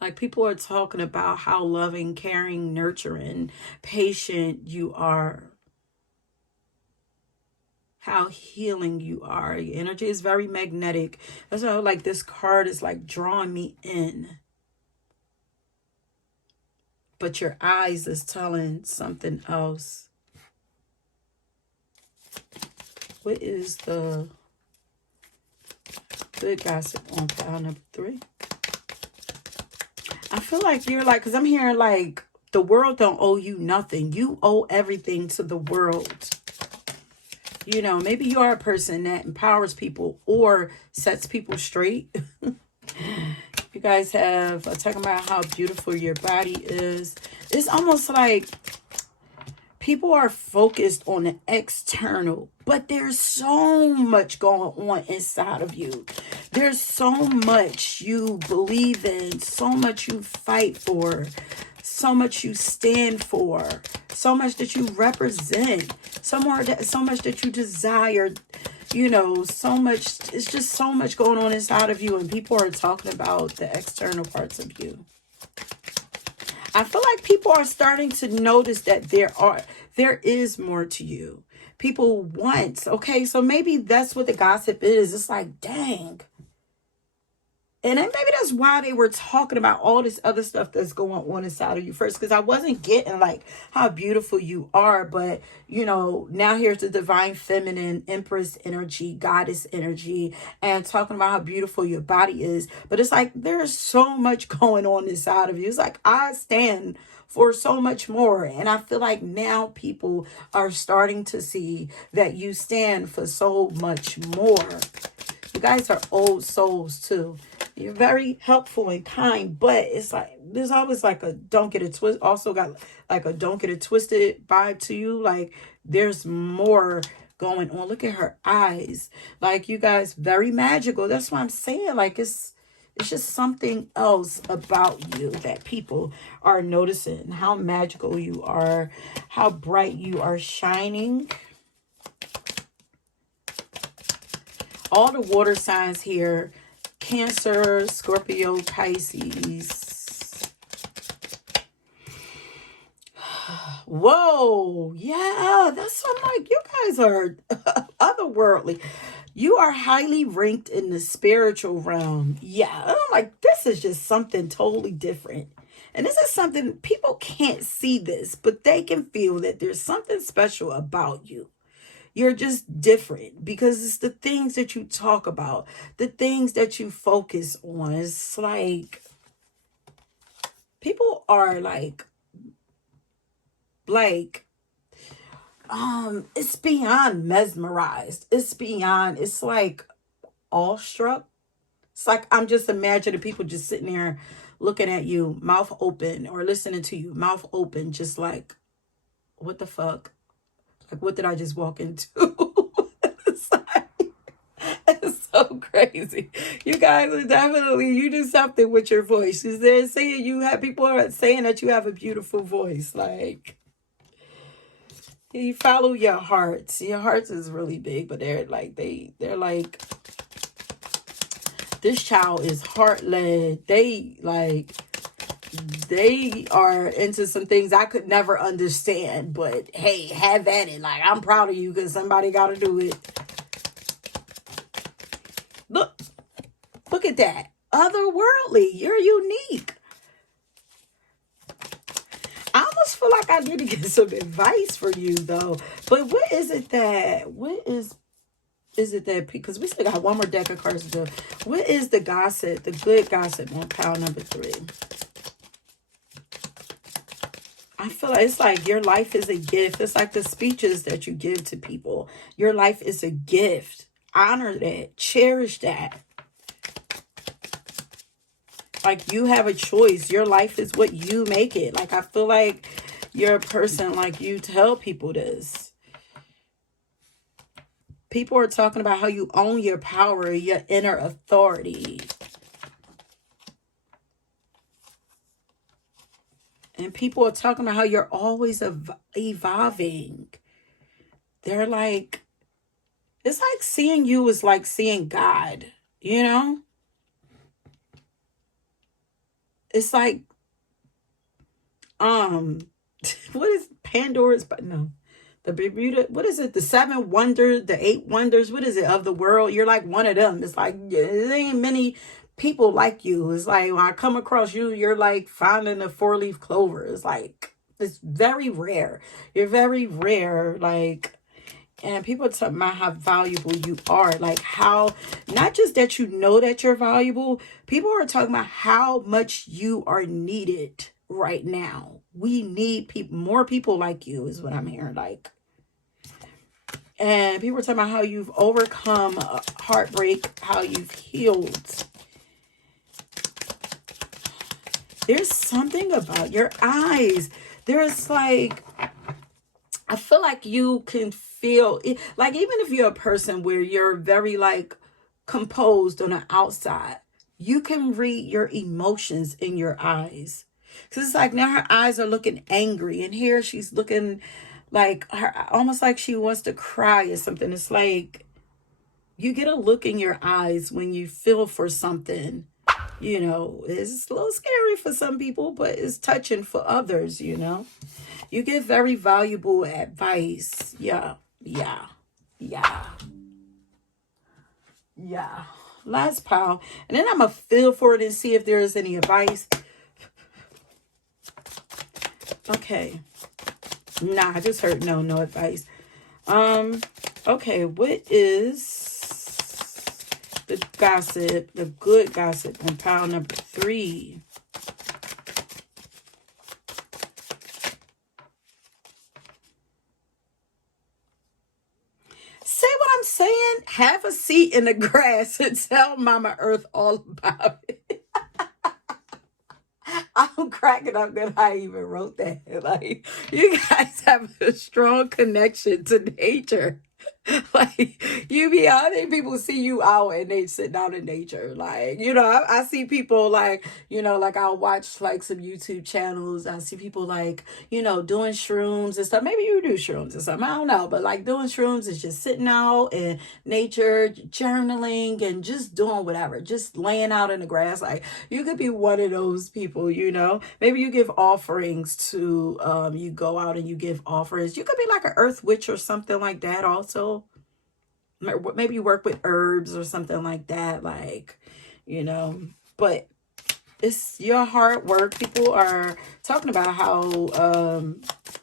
Like, people are talking about how loving, caring, nurturing, patient you are. How healing you are. Your energy is very magnetic. That's why, like, this card is like drawing me in. But your eyes is telling something else. What is the good gossip on pile number 3? I feel like you're like, because I'm hearing like the world don't owe you nothing. You owe everything to the world. You know, maybe you are a person that empowers people or sets people straight. You guys have talking about how beautiful your body is. It's almost like people are focused on the external, but there's so much going on inside of you. There's so much you believe in, so much you fight for, so much you stand for, so much that you represent, so much that you desire, you know, so much. It's just so much going on inside of you, and people are talking about the external parts of you. I feel like people are starting to notice that there is more to you. People want, okay, so maybe that's what the gossip is. It's like, dang. And then maybe that's why they were talking about all this other stuff that's going on inside of you first. Because I wasn't getting like how beautiful you are. But, you know, now here's the divine feminine, empress energy, goddess energy, and talking about how beautiful your body is. But it's like there's so much going on inside of you. It's like I stand for so much more. And I feel like now people are starting to see that you stand for so much more. You guys are old souls too. You're very helpful and kind, but it's like there's always like a don't get it twisted. Also got like a don't get it twisted vibe to you. Like there's more going on. Look at her eyes. Like, you guys very magical. That's what I'm saying. Like it's just something else about you that people are noticing. How magical you are, how bright you are shining. All the water signs here: Cancer, Scorpio, Pisces. Whoa, yeah, that's what I'm like. You guys are otherworldly. You are highly ranked in the spiritual realm. Yeah, I'm like, this is just something totally different. And this is something people can't see this, but they can feel that there's something special about you. You're just different because it's the things that you talk about, the things that you focus on. It's like people are like, it's beyond mesmerized. It's like awestruck. It's like I'm just imagining people just sitting there looking at you, mouth open, or listening to you, mouth open, just like, what the fuck? Like, what did I just walk into? It's like, it's so crazy. You guys are definitely, you do something with your voice. Is there saying you have people are saying that you have a beautiful voice? Like, you follow your hearts. Your hearts is really big, but they're like, this child is heart-led. They are into some things I could never understand, but hey, have at it. Like, I'm proud of you because somebody got to do it. Look at that. Otherworldly. You're unique. I almost feel like I need to get some advice for you, though. But what is it that, because we still got one more deck of cards to do. What is the gossip, the good gossip on pile number 3? I feel like it's like your life is a gift. It's like the speeches that you give to people. Your life is a gift. Honor that. Cherish that. Like, you have a choice. Your life is what you make it. Like, I feel like you're a person, like, you tell people this. People are talking about how you own your power, your inner authority. And people are talking about how you're always evolving. They're like, it's like seeing you is like seeing God, you know? It's like, what is Pandora's, but no. The Bermuda, what is it? The 7 wonders, the 8 wonders, what is it, of the world? You're like one of them. It's like, there ain't many people like you. It's like, when I come across you, you're like finding a 4-leaf clover. It's like, it's very rare. You're very rare. Like, and people talk about how valuable you are. Like, how, not just that you know that you're valuable, people are talking about how much you are needed right now. We need people, more people like you is what I'm hearing. Like, and people are talking about how you've overcome heartbreak, how you've healed. There's something about your eyes. There's like, I feel like you can feel it. Like, even if you're a person where you're very like composed on the outside, you can read your emotions in your eyes. Because it's like now her eyes are looking angry, and here she's looking like her, almost like she wants to cry or something. It's like you get a look in your eyes when you feel for something. You know, it's a little scary for some people, but it's touching for others, you know. You get very valuable advice. Yeah. Last pile. And then I'm going to feel for it and see if there is any advice. Okay. Nah, I just heard no advice. Okay, what is the gossip, the good gossip on pile number 3? Say what I'm saying. Have a seat in the grass and tell Mama Earth all about it. I'm cracking up that I even wrote that. Like, you guys have a strong connection to nature. Like, you be out there, people see you out and they sitting out in nature. Like, you know, I see people like, you know, like I'll watch like some YouTube channels. I see people like, you know, doing shrooms and stuff. Maybe you do shrooms or something, I don't know. But like doing shrooms is just sitting out in nature, journaling and just doing whatever, just laying out in the grass. Like, you could be one of those people, you know. Maybe you give offerings to, you go out and you give offerings. You could be like an earth witch or something like that also. Maybe you work with herbs or something like that, like, you know. But it's your hard work. People are talking about how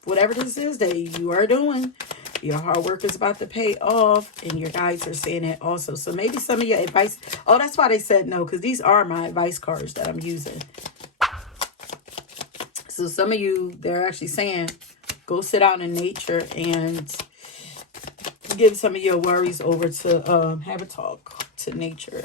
whatever this is that you are doing, your hard work is about to pay off, and your guides are saying it also. So maybe some of your advice, oh, that's why they said no, because these are my advice cards that I'm using. So some of you, they're actually saying go sit out in nature and give some of your worries over to have a talk to nature.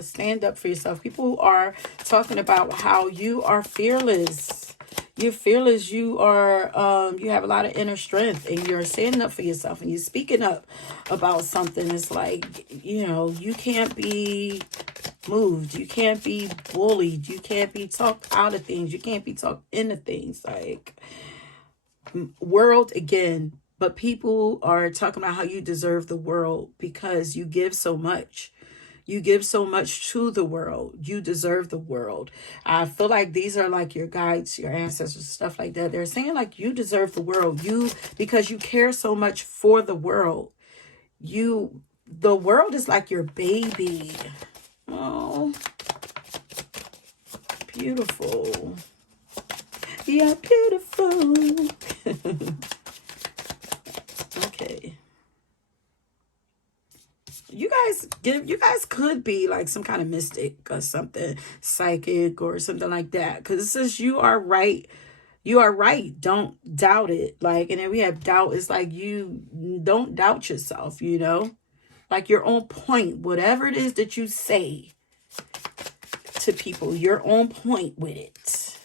Stand up for yourself. People are talking about how you are fearless. You're fearless. You are you have a lot of inner strength, and you're standing up for yourself, and you're speaking up about something. It's like, you know, you can't be moved. You can't be bullied. You can't be talked out of things. You can't be talked into things. Like, world again. But people are talking about how you deserve the world because you give so much. You give so much to the world. You deserve the world. I feel like these are like your guides, your ancestors, stuff like that. They're saying like you deserve the world. Because you care so much for the world. The world is like your baby. Oh, beautiful. Yeah, beautiful. Okay. You guys could be like some kind of mystic or something, psychic or something like that. Because it says you are right. You are right. Don't doubt it. Like, and then we have doubt. It's like you don't doubt yourself, you know? Like, you're on point. Whatever it is that you say to people. You're on point with it.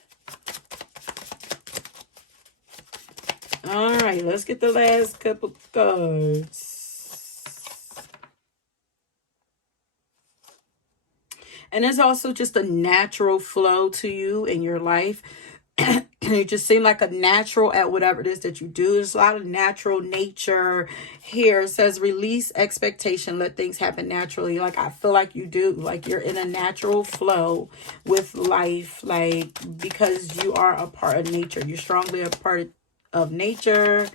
All right, let's get the last couple cards. And there's also just a natural flow to you in your life. You just seem like a natural at whatever it is that you do. There's a lot of natural nature here. It says release expectation, let things happen naturally. Like I feel like you do, like you're in a natural flow with life, like because you are a part of nature. You're strongly a part of nature,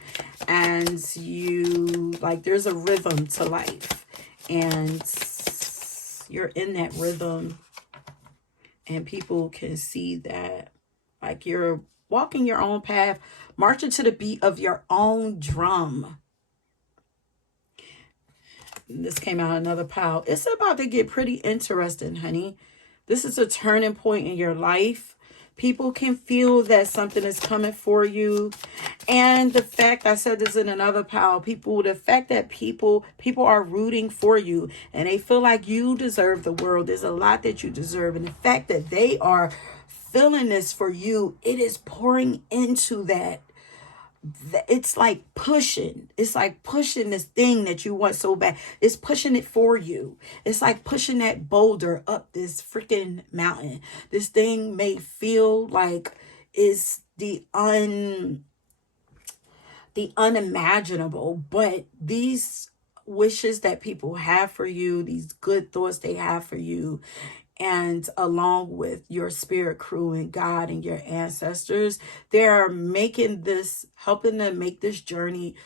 and you like there's a rhythm to life, and you're in that rhythm, and people can see that. Like you're walking your own path, marching to the beat of your own drum. This came out another pile. It's about to get pretty interesting, honey. This is a turning point in your life. People can feel that something is coming for you. And the fact, I said this in another pile, the fact that people are rooting for you and they feel like you deserve the world. There's a lot that you deserve. And the fact that they are feeling this for you, it is pouring into that. It's like pushing. It's like pushing this thing that you want so bad. It's pushing it for you. It's like pushing that boulder up this freaking mountain. This thing may feel like it's the unimaginable, but these wishes that people have for you, these good thoughts they have for you, and along with your spirit crew and God and your ancestors, they're making this, helping to make this journey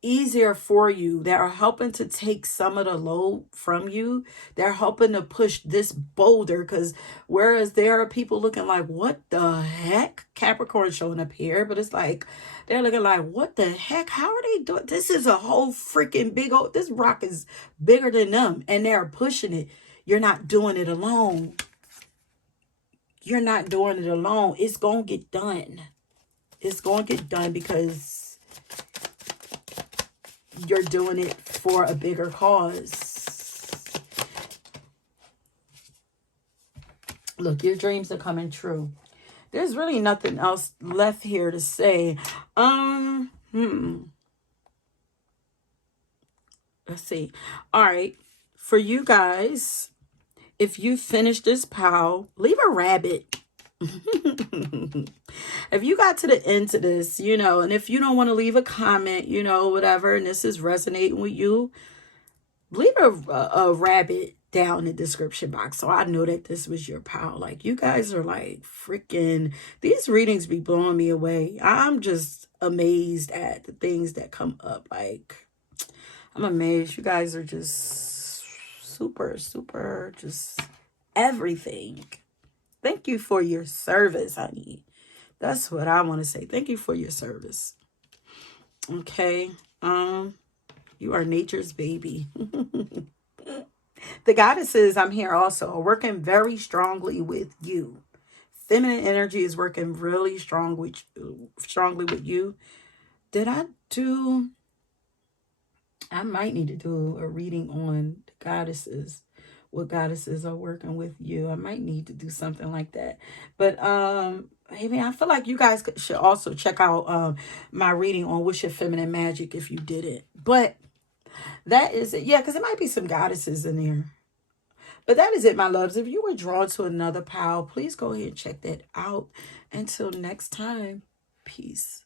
easier for you. They are helping to take some of the load from you. They're helping to push this boulder, because whereas there are people looking like, what the heck? Capricorn showing up here, but it's like they're looking like, what the heck? How are they doing? This is a whole freaking big old, this rock is bigger than them, and they're pushing it. You're not doing it alone. You're not doing it alone. It's going to get done. It's going to get done because you're doing it for a bigger cause. Look, your dreams are coming true. There's really nothing else left here to say. Let's see. All right. For you guys, if you finish this pile, leave a rabbit. If you got to the end of this, and if you don't want to leave a comment, whatever, and this is resonating with you, leave a rabbit down in the description box so I know that this was your pal. Like, you guys are like freaking, these readings be blowing me away. I'm just amazed at the things that come up. Like, I'm amazed. You guys are just super, super, just everything. Thank you for your service, honey. That's what I want to say. Thank you for your service. Okay. You are nature's baby. The goddesses, I'm here also, are working very strongly with you. Feminine energy is working really strongly with you. I might need to do a reading on the goddesses. What goddesses are working with you. I might need to do something like that. But I feel like you guys should also check out my reading on What's Your Feminine Magic if you didn't. But that is it. Yeah, because there might be some goddesses in there. But that is it, my loves. If you were drawn to another pile, please go ahead and check that out. Until next time, peace.